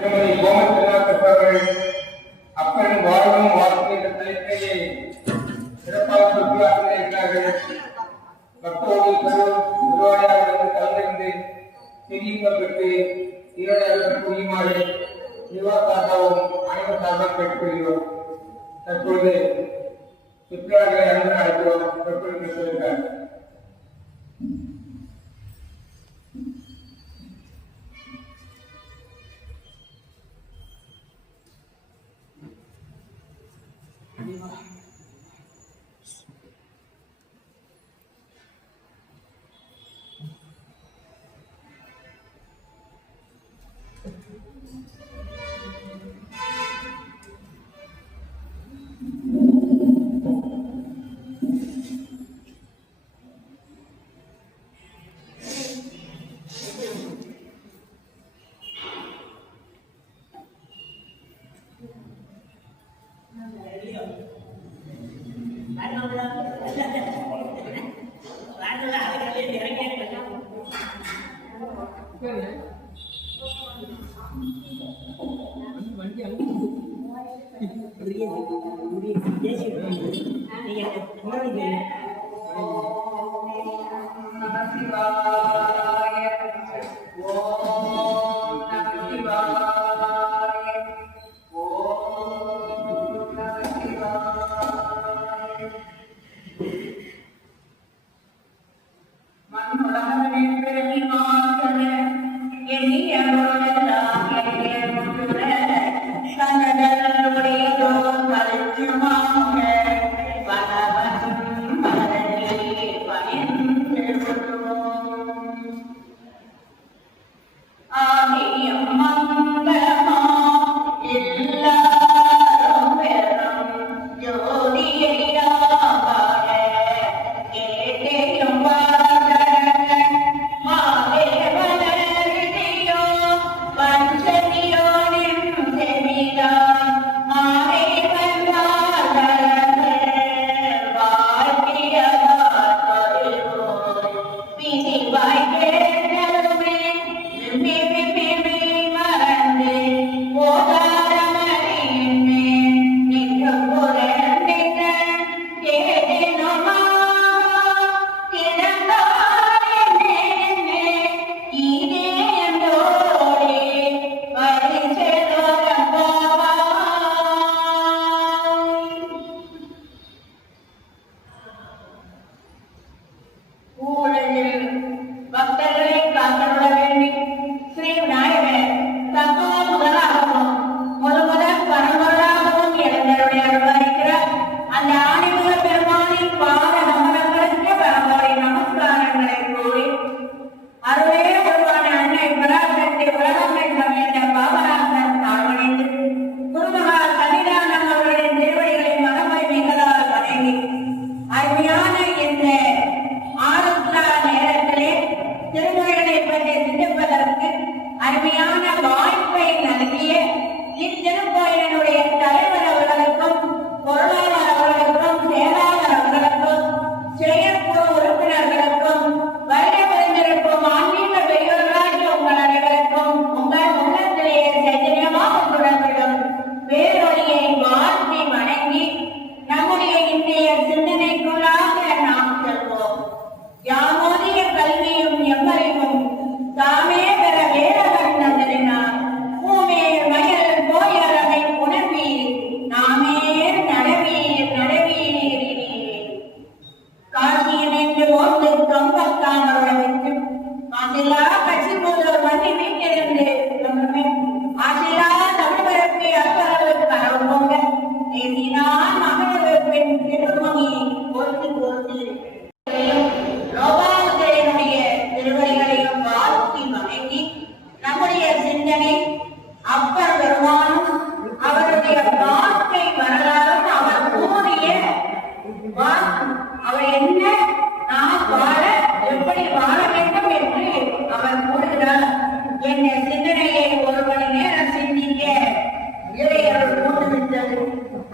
திருமதி கோமதிநாத் பெற்றவர்கள் அப்பன் வாழும் வாழ்க்கை என்ற தலைப்பையை சிறப்பாக சுற்றுலாக்கிறார்கள். பக்தோடு நிர்வாகியாக கலந்திருந்து செய்திகள் பெற்று ஈரோடு புரியுமாறு நிர்வாகத்தாகவும் அனைவர் சார்பாக கேட்டுக்கொள்கிறோம். தற்பொழுது சுற்றுலாக்களை அன்புடன் அழைக்கிறோம். தற்பொழுது கேட்டிருக்கிறார்.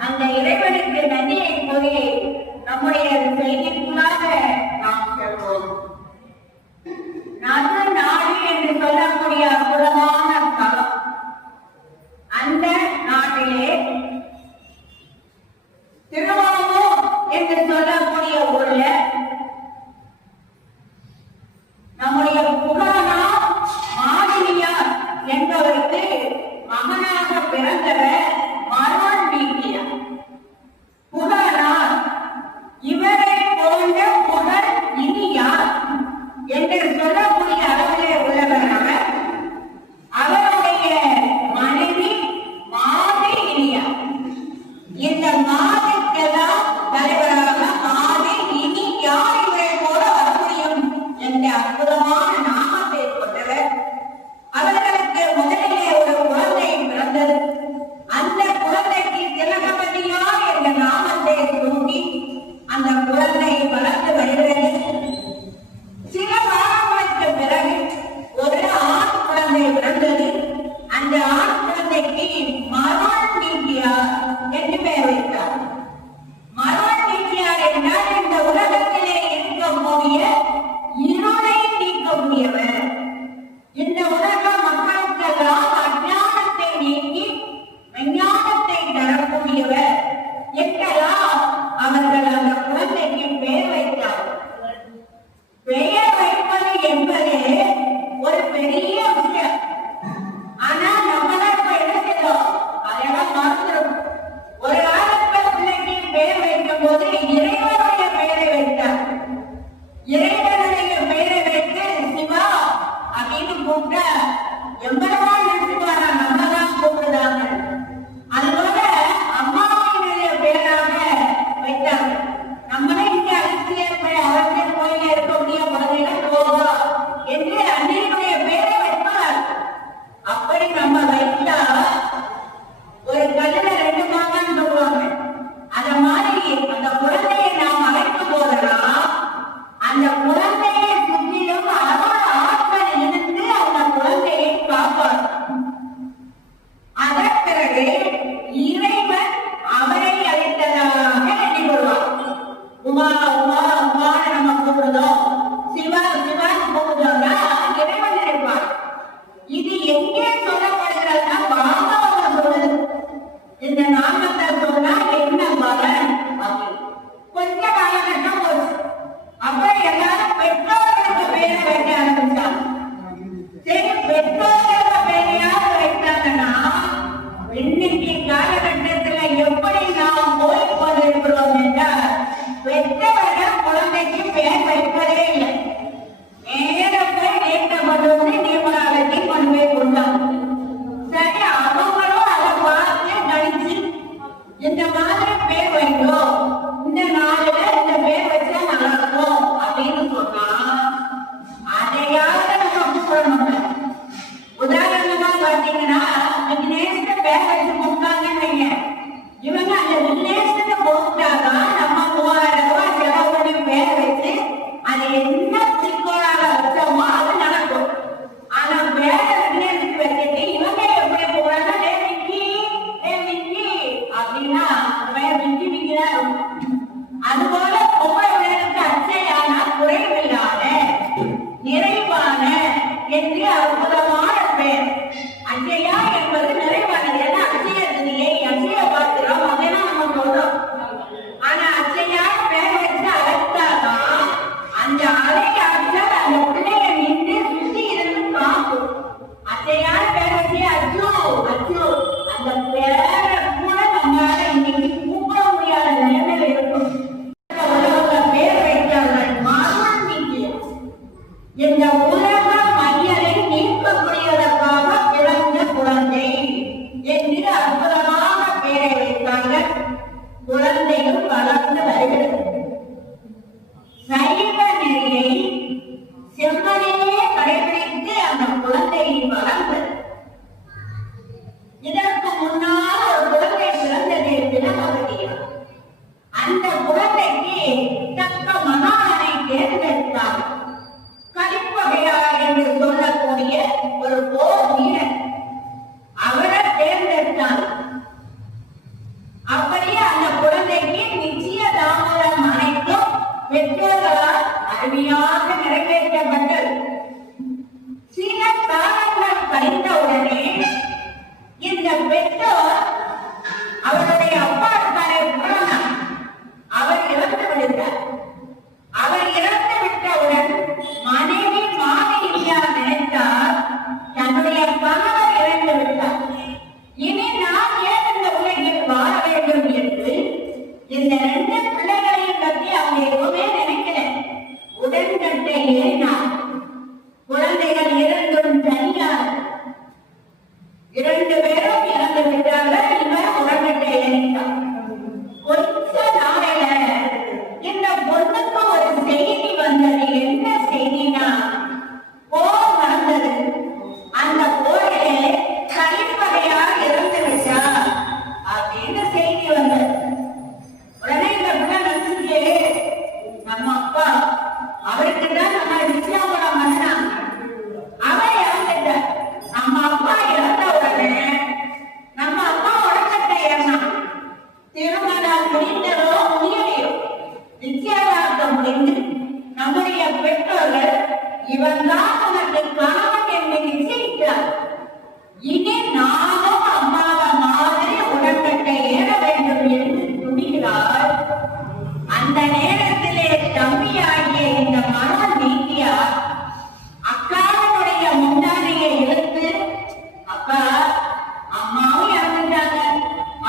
அந்த இறைவனுக்கு நன்றியை கூறி நம்முடைய செய்திக்குள்ளாக நாம் செல்வோம். நடு நாடு என்று சொல்லக்கூடிய அற்புதமான தலம் மகனாக பிறந்தவர் மருள் நீக்கியார். புகழார் இவரை போன்ற புகழ் இனியார் என்று சொல்லக்கூடிய அளவிலே உள்ளவர் அவர். அவருடைய மனைவி மாதை இனியார். இந்த மாதைக்கெல்லாம் தலைவராக மாதை இனி யார் இவரை போல வர முடியும் என்ற அற்புதமான நாமத்தை கொண்டவர். அவர்களுக்கு முதலிலே ஒரு குழந்தை பிறந்தது. அந்த குழந்தைக்கு திலகவதியார் என்ற நாமத்தை சூட்டி அந்த குழந்தை வளர்ந்து வருகிறது. சில வாரங்களுக்கு பிறகு ஒரு ஆண் குழந்தை பிறந்தது. அந்த ஆண் குழந்தைக்கு மருள் நீக்கியார் என்று பெயர் வைத்தார். மருள் நீக்கியார் என்றால் இந்த உலகத்திலே இருக்கக்கூடிய இருளை நீக்கக்கூடியவர். இந்த உலக மக்களுக்கெல்லாம் அஞ்ஞானத்தை நீக்கி விஞ்ஞானத்தை தரக்கூடியவர் என்றெல்லாம் அவர்கள் அந்த குழந்தைக்கு பெயர் வைத்தார். பெயர் வைப்பது என்பது ஒரு பெரிய விஷயம். ஆனா நம்மளாம் இப்ப என்ன செய்தோம், அதெல்லாம் மறந்துடும். ஒரு காலத்துல பிள்ளைக்கு பெயர் வைக்கும் போது இறைவனுடைய பெயரை வைத்தார். இறைவனுடைய பெயரை வைத்து சிவா அப்படின்னு கூப்பிட்டா எம்பெருமான் நினைச்சுக்குவாரா, நம்மதான் கூப்பிடுறாங்க. அதுபோல அம்மாவினுடைய பெயராக வைத்தாங்க. நம்மளே இங்க அரசியல் கோயில இருக்கக்கூடிய குழந்தைகள் போவா என்று அன்னையினுடைய பெயரை வைப்பார். அப்படி நம்ம வைத்தா ஒரு கல்லுல 2 மாங்கான்னு சொல்லுவாங்க. அத மாதிரி அந்த குழந்தையை நாம் அழைக்கும் போதெல்லாம் அந்த குழந்தையை சுற்றிலும் அருள் ஆட்கள் இருந்து அந்த குழந்தையை காப்பார். அதன் பிறகு இறைவன் அவரை அழைத்ததாக எண்ணிக்கொள்வார். உமா உமா உமான்னு நம்ம கூப்பிடுதோம், சிவா சிவான்னு கூப்பிடுதோம்னா இறைவன் நினைப்பார். இது எங்கே சொல்லப்படுகிறதுனா பாகவதம் சொல்லுது. இந்த நாமத்தை சொன்னா என்ன பலன் அப்படின்னு. கொஞ்ச காலகட்டம் போச்சு. அப்ப எல்லாரும் பெற்றோர்களுக்கு பெயரை வைக்க ஆரம்பிச்சாங்க. சரி, பெற்றோர்களுக்கு பெயரையாவது வைத்தாங்கன்னா இன்னைக்கு காலகட்டத்துல எப்படி நாம் போய் கொண்டிருக்கிறோம் என்றால் பெற்றவர்கள் குழந்தைக்கு பெயர் வைப்பதே இல்லை. நேர போய் நேற்ற கொண்டு வந்து நியமனாலத்தை கொண்டு போய் கொடுத்தாங்க. சரி, அவங்களும் அதை பார்த்து கணிச்சு இந்த மாதிரி பேர் வைக்கும், இந்த நாளில இந்த பேர் வச்சா நல்லா இருக்கும் அப்படின்னு சொன்னா அதையாவது நம்ம கூப்பிடணும். உதாரணமா பாத்தீங்கன்னா விக்னேஷ்க்கு பேர் வச்சு கொடுத்தாங்கன்னு வைங்க, இவங்க அந்த விக்னேஷ்க்கு போட்டாதான் நம்ம 3000 ரூபாய் செலவு பண்ணி பேர் வச்சு அது என்ன குறிக்கோளாக வச்சோமோ அது நடக்கும். ஆனா பேர விக்னேஷ்க்கு வச்சுட்டு இவங்க எப்படி போறாங்க, அப்படின்னா பெயர் விக்கி விக்கிறார். அதுபோல பொம்பளைகளுக்கு அச்சையான குறைவில்லாத நிறைவான என்று அற்புதமான பெயர். அச்சையா என்பது நிறைவானது. ஏன்னா அச்சய திதியை அச்சய பாத்திரம் அதெல்லாம் நம்ம சொல்றோம். ஆனா அச்சையான பெயர் வச்சு அழைத்தாதான் அந்த அலையாற்றல் அந்த பிள்ளைய நின்று சுத்தி இருந்து காக்கும். அச்சையான பெயர் வச்சு அச்சோ அச்சோ அந்த பேரை கூட நம்மளால இன்னைக்கு கூப்பிட முடியாத நிலைமையில இருக்கும். பேர் வைத்தார்கள் மருள் நீக்கியார். இந்த உலக மையலை நீக்கக்கூடியதற்காக பிறந்த குழந்தை என்று அற்புதமான பெயரை வைத்தார்கள். குழந்தையும் வளர்ந்து வருகிறது. சைவ நெறியை செம்மனையே கடைபிடித்து அந்த குழந்தையை வளர்ந்தது. இதற்கு முன்னால் ஒரு குழந்தை பிறந்தது திலகவதியார். அந்த குழந்தைக்கு தக்க மகானை தேர்ந்தெடுத்தார். கலிப்பகையார் என்று சொல்லக்கூடிய ஒரு போர் வீரர் அவரை தேர்ந்தெடுத்தார். அப்படியே அந்த குழந்தைக்கு நிச்சயதாமதம் அனைத்தும் பெற்றோர்களால் அருமையாக நிறைவேற்றப்பட்டது. சில காலங்கள் கழிந்தவுடனே இந்த பெற்றோர் அவருடைய அப்பா இருக்காரே புறநாள், அவர் இறந்து விடுகிறார். அவர் இறந்து விட்டவுடன் மனைவி மாதையா நினைத்தார் தன்னுடைய கணவர் இறந்து விட்டார். அந்த நேரத்திலே தம்பியாகிய இந்த மனோ நீக்கியா அக்காவினுடைய முந்தானையை இழுத்து, அக்கா அம்மாவும் இறந்துட்டாங்க,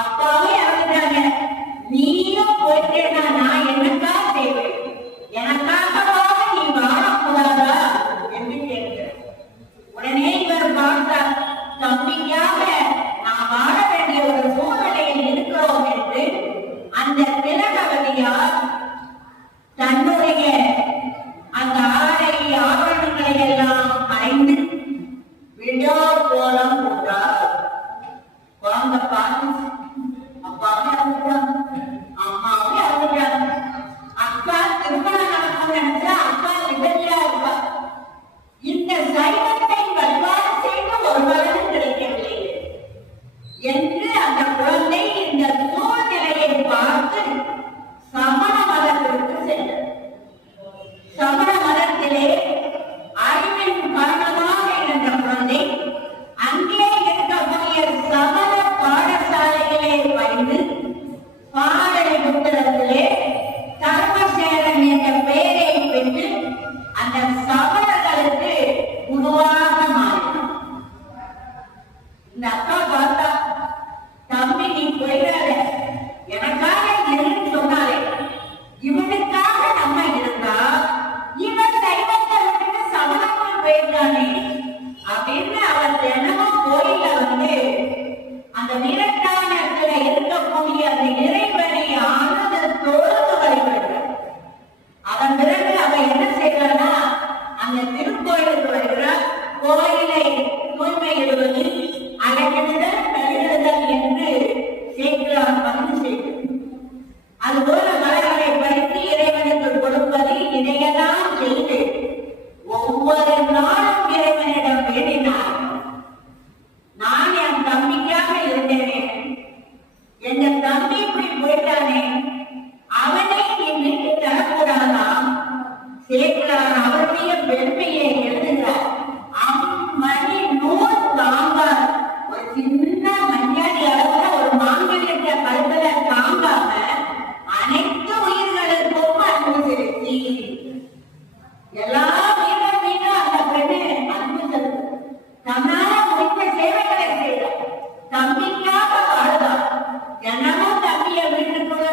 அப்பாவும் இறந்துட்டாங்க, நீயும் போயிட்டேன்னா நான் என்னக்கா செய்வேன், எனக்காகவாக நீ வாழக்கூடாதா என்று கேட்கிறார். உடனே இவர் பார்த்தார், தம்பிக்காக நான் வாழ வேண்டிய ஒரு சூழ்நிலையில் இருக்கிறோம் என்று அந்த திலகவதியார் தன்னுடைய அந்த ஆடை ஆபரணங்களை எல்லாம் அடைந்து விழா கோலம் போட்டார். வாங்க பாரு, அப்பாவும் இறந்துட்டாங்க, அம்மாவும் இறந்துட்டாங்க, அக்கா திருமணம் நடக்கும் நினைச்சா அக்கா விதவியா இருப்பா. இந்த சைவத்தை வழிபாடு செய்து ஒரு பலனும் கிடைக்கவில்லை என்று அந்த குழந்தை இந்த சூழ்நிலையை பார்த்து சமண மதத்திற்கு சென்றது. சமண மதத்திலே அறிவின் காரணமாக இருந்த குழந்தை அங்கே இருக்கக்கூடிய சமண பாடசாலையிலே பயின்று பாடலிபுத்திரத்திலே தர்மசேரன் என்ற பெயரை பெற்று அந்த சமணர்களுக்கு குருவாக மாறினார். இந்த அக்கா பார்த்தா, தம்பி நீ போயிடாத, எனக்காக இருன்னு சொன்னாலே, இவனுக்காக நம்ம இருந்தா இவன் தெய்வத்தை விட்டு சமணக்குள் போயிட்டானே அப்படின்னு அவர் தினமும் கோயில அந்த வீரட்டானத்துல இருக்கக்கூடிய அந்த இறைவனை ஆனந்தத்தோடு வழிபடுறார். அதன் பிறகு அவன் என்ன செய்யறான்னா அந்த திருக்கோயிலுக்கு வருகிறார். கோயிலை தூய்மையிடுவது, அழகிடுதல், கழுகுதல் என்று சேர்க்கிறார், பதிவு செய்கிறார். அதுபோல மலர்களை பறித்து இறைவனுக்கு கொடுப்பது, இதையெல்லாம் செய்து ஒவ்வொரு நாளும் இறைவனிடம் வேண்டினார். நான் என் தம்பிக்காக இருந்தேனே, என் தம்பி இப்படி போயிட்டானே, அவனை நீ மீட்டு தரக்கூடாதாம். சேர்க்கிறார் அவருடைய பெருமையை எழுதுகிறார். அம்மணி நூல் தாங்கார், ஒரு சின்ன மஞ்சாடி அளவுல ஒரு மாங்கல்யத்தை கழுத்துல தாங்காம அனைத்து உயிர்களுக்கும் அன்பு செலுத்தி எல்லா வீரர் மீதும் அந்த பெண்ணு அன்பு செலுத்தும். தன்னால முடிந்த சேவைகளை செய்தார். தம்பிக்காக வாழ்ந்தார். தினமும் தம்பிய வீட்டுக்குள்ள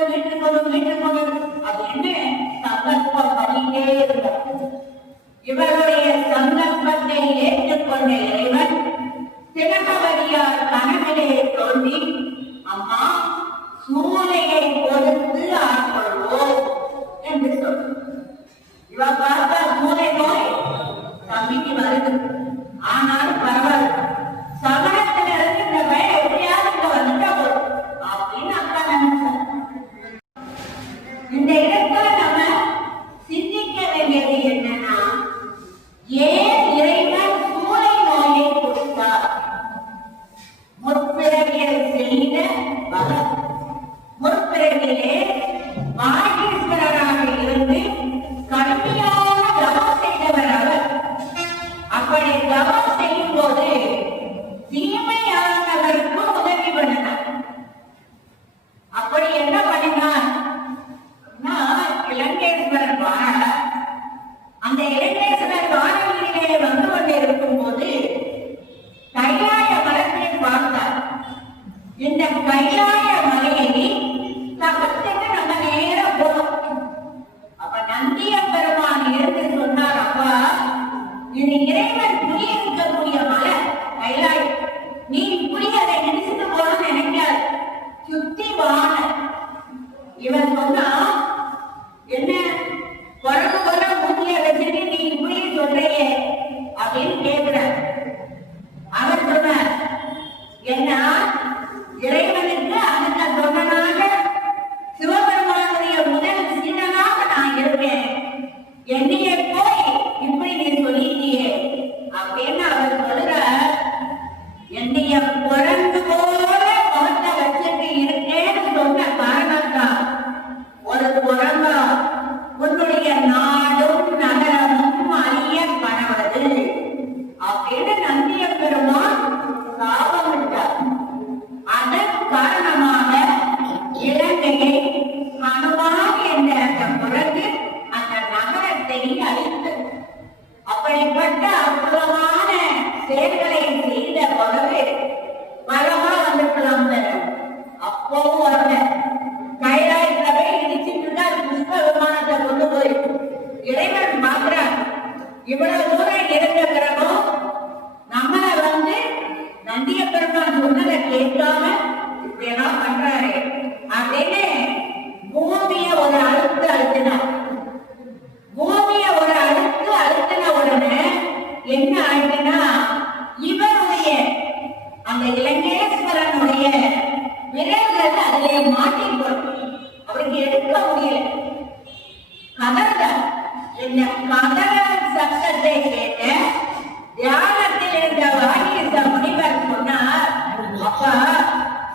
அப்படின்னு சந்தர்ப்பம் பண்ணிட்டே இருந்தார். இவருடைய சந்தர்ப்பத்தை ஏற்றுக்கொண்ட இறைவன் திலகவதியார் கனவிலே தோன்றி, அம்மா சூளையை கொடுத்து ஆட்கொள்வோம் என்று சொன்னார். இவ பார்த்தா சூளை நோய் தம்பிக்கு வருது, ஆனாலும் பரவாயில்ல, சமணத்திலிருந்து இந்த பையன் எப்படியாவது இங்க வந்துட்டா போதும் அப்படின்னு அக்கா நினைச்சார். இந்த இடத்துல நம்ம சிந்திக்க வேண்டியது என்னன்னா, ஏன் இறைவன் சூளை நோயை கொடுத்தார்? முற்பிறவியில் செய்த பலன். முற்பிறவிலே மாகேஸ்வரராக இருந்து கடுமையான தவம் செய்தவர் அவர். அப்படி தவம் செய்யும் போது தீமையானவருக்கு உதவி பண்ணினார். அப்படி என்ன பண்ணினார்? இலங்கேஸ்வரர் வாழ, அந்த இலங்கேஸ்வரர் வானவீதியிலே வந்து கொண்டிருக்கும் போது கைலாய மரத்தை பார்த்தார். இந்த கைலாய மலையை தகர்த்துட்டு நம்ம நேர போனோம். அப்ப நந்திய பெருமான் இருந்து சொன்னார், அப்பா இது இறைவன் குடியிருக்கக்கூடிய மலை கைலாயம், நீ இப்படி அதை நினைச்சுட்டு போனோம்னு நினைக்காது, சுத்தி வான. இவன் சொன்னா, என்ன குரங்கு மூஞ்சிய வச்சுட்டு நீ இப்படி சொல்றையே அப்படின்னு கேட்கிறார். அவர் சொன்னார், என்ன இறைவனுக்கு அந்த சொன்னனாக சிவபெருமானுடைய முதல் சீடனாக நான் இருப்பேன், என்னைய போய் இப்படி நீ சொல்லிட்டியே அப்படின்னு அவர் சொல்றார். என்னைய குரங்கு போல முகத்தை வச்சுட்டு இருக்கேன்னு சொன்ன காரணத்தான் ஒரு குரங்கா உன்னுடைய நாடும் நகரமும் அறிய பரவது அப்படின்னு நந்திய பெருமான் சாபமிட்டார். அதன் அதிலே மாட்டிக்கொண்டு அவருக்கு எடுக்க முடியல. கதறார். இந்த கதறல் சத்தத்தை கேட்ட தியானத்தில் இருந்த வாகீச முனிவர் சொன்னார், அப்பா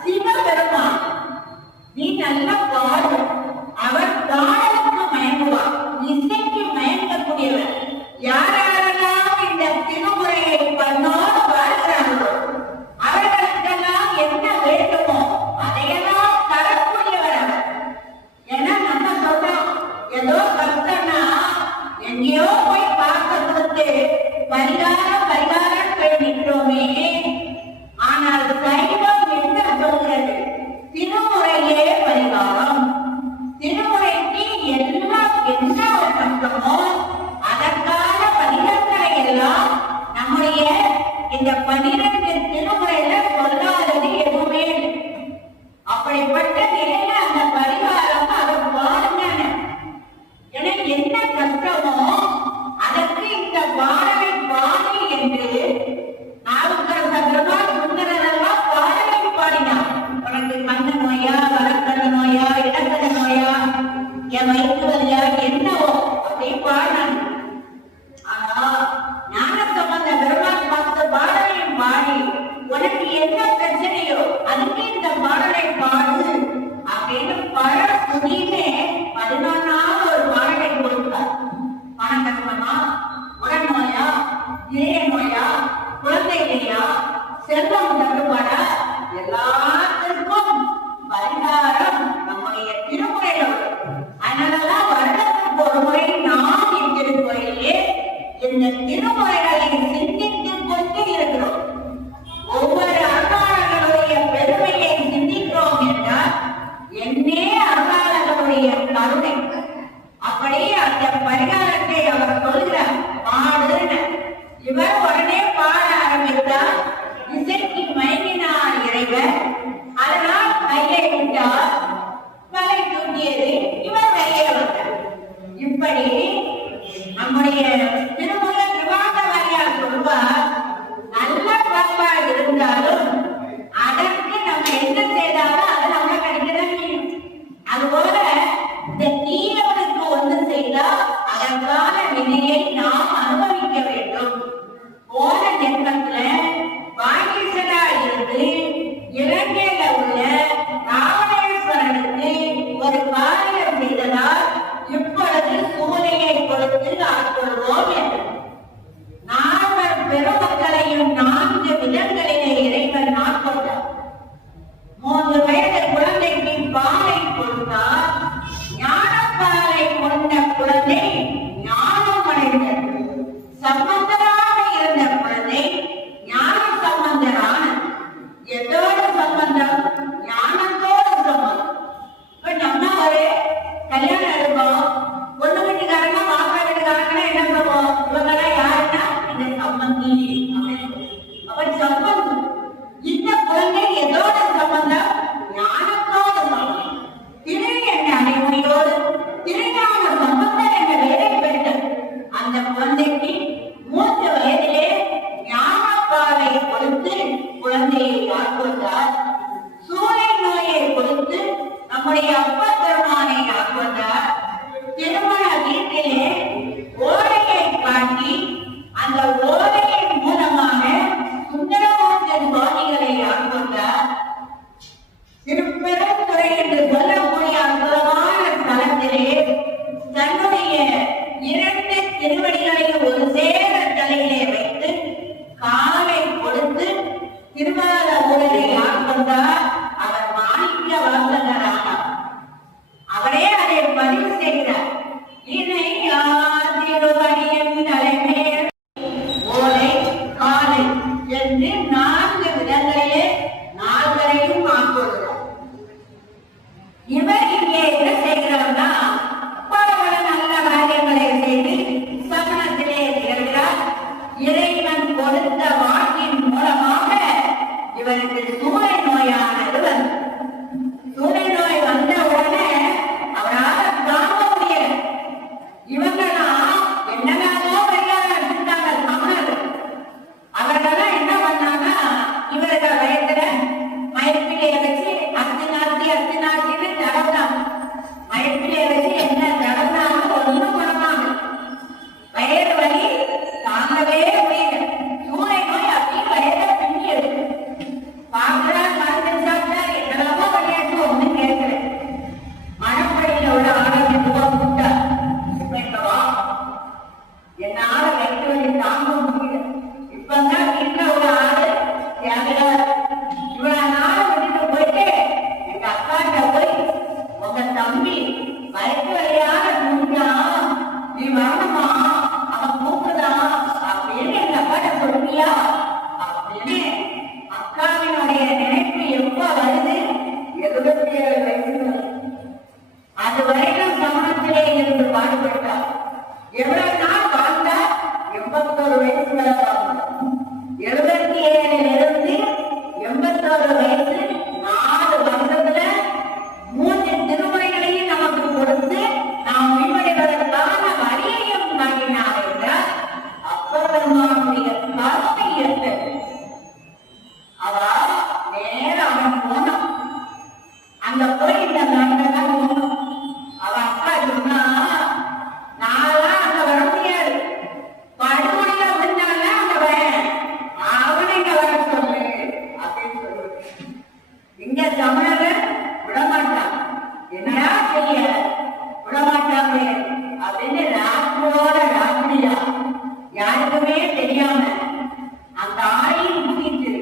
சிவபெருமான் நீ நல்ல பாடு. அவர் பாடலுக்கு மயங்குவார், இசைக்கு மயங்கக்கூடியவர். யாரெல்லாம் இந்த திருமுறையை பண்ணோடு வாழ்கிறார்களோ அவர்களுக்கெல்லாம் என்ன வேண்டுமோ அதையெல்லாம் தரக்கூடியவர் அவர். ஏன்னா நம்ம சொல்றோம், ஏதோ கஷ்டம்னா எங்கேயோ போய் பார்க்க கொடுத்து பரிகாரம் பரிகாரம் நிற்கிறோமே. ஆனால் சைவம் என்ன சொல்கிறது? திருமுறையே பரிகாரம். திருமுறைக்கு எல்லாம் என்ன ஒரு கஷ்டமோ அதற்கான பதிகங்களை எல்லாம் நம்முடைய இந்த 12 திருமுறையில சொல்லாதது எதுவுமே. அப்படிப்பட்ட நிலையில அந்த பரிகாரம் அதை பாருங்க. என என்ன கஷ்டமோ அதற்கு இந்த பாடலை பாடி என்று நாவுக்கரச பெருமாள் சுந்தரரெல்லாம் பாடலை பாடினார். உனக்கு கண்ண நோயா, வரக்கண்ண நோயா, இடக்கண்ண நோயா, என் வயிற்று வலியா, என்னவோ அப்படி பாடினாங்க. ஆனா ஞானசம்பந்த பெருமாள் 10 பாடலையும் பாடி உனக்கு என்ன பிரச்சனையோ அதுக்கு இந்த பாடலை பாடு அப்படின்னு பல புதியுமே 11வது ஒரு பாடலை கொடுத்தார். பண கஷ்டமா, உடல் நோயா, இதய நோயா, குழந்தை இல்லையா, செல்வம் தட்டுப்பாடா, எல்லாத்திற்கும் பரிகாரம் நம்முடைய திருமுறையில். அதனாலதான் வருடத்துக்கு ஒரு முறை நாம் இத்திருக்கோயிலே இந்த திருமுறைகளை சிந்தித்துக் கொண்டு இருக்கிறோம். ஒவ்வொரு அருளாளர்களுடைய பெருமையை சிந்திக்கிறோம் என்றால் என்னே அருளாளர்களுடைய கருணை. அப்படியே அந்த பரிகாரத்தை அவர் சொல்கிறார், பாடுன்னு. இவர் உடனே பாட ஆரம்பித்தார். இசைக்கு மயங்கினார் இறைவர். அதனால் கையை விட்டார், வலை தூக்கியது, இவர் வெளியே வந்தார். இப்படி நம்முடைய திருமுறை திருவாண்ட வாரியார் சொல்வார், நல்ல பாப்பா இருந்தாலும் அதற்கு நம்ம என்ன செய்தாலும் அது நம்ம கிடைக்கதான் செய்யும். அதுபோல இந்த தீயவனுக்கு ஒன்று செய்தால் அதற்கான வினையை நாம் அனுபவிக்க வேண்டும். போன ஜென்மத்துல வாகீசரா இருந்து இலங்கையில உள்ள ராவணேஸ்வரனுக்கு ஒரு காரியம் செய்ததால் இப்பொழுது சூளையை கொடுத்து ஆட்கொள்வோம் என்று நால்வர் பெருமக்களையும் 4 விதங்களிலே இறைவன் ஆட்கொண்டார். 3 வயது குழந்தைக்கு பாலை கொடுத்தார். ஞானப்பாலை கொண்ட குழந்தை ஞானம் அடைந்தது. சம்பந்தராக இருந்த குழந்தை ஞான சம்பந்தரான. எதோடு சம்பந்தம்? ஞானத்தோடு சம்பந்தம். இப்ப நம்ம ஒரு கல்யாணம் எடுப்போம், பொண்ணு வீட்டுக்காரங்க மாப்பிள்ளை வீட்டுக்காரங்க என்ன சொல்லுவோம்? இவங்கெல்லாம் யாருன்னா இந்த சம்பந்தி. அப்ப சம்பந்தம். இந்த குழந்தை எதோட சம்பந்தம்? ஞானத்தோடு சம்பந்தம். திரு என்ற அடைமொழியோடு திருஞான சம்பந்தம் என்ற வேலை பெற்றது. அந்த குழந்தைக்கு 3 வயதிலே ஞானப்பாலை கொடுத்து குழந்தையை ஆட்கொண்டார். சூளை நோயை கொடுத்து நம்முடைய அப்பா பெருமானை ஆட்கொண்டார். திருமண வீட்டிலே ஓலையை காட்டி அந்த ஓலையின் மூலமாக சுந்தரமூர்த்தி சுவாமிகளை ஆட்கொண்டார். திருப்பெருந்துறை என்று சொல்லக்கூடிய அற்புதமான ஸ்தலத்திலே தன்னுடைய 2 திருவடிகளையும் ஒரு சேர தலையிலே வைத்து காலை கொடுத்து திருவாத ஊழலை ஆட்கொண்டார். அவர் மாணிக்க வாசகரானார். அவரே அதை பதிவு செய்கிறார். இதை திருவடியின் தலைமையில் ஓலை காலை என்று 4 விதங்களிலே 4வரையும் ஆட்கொள்கிறார். இங்க தமிழர்கள் விடமாட்டாங்க. என்னடா செய்ய விடமாட்டாங்க அப்படின்னு ராத்திரோட ராத்திரியா யாருக்குமே தெரியாம அந்த ஆணையும் கூட்டிட்டு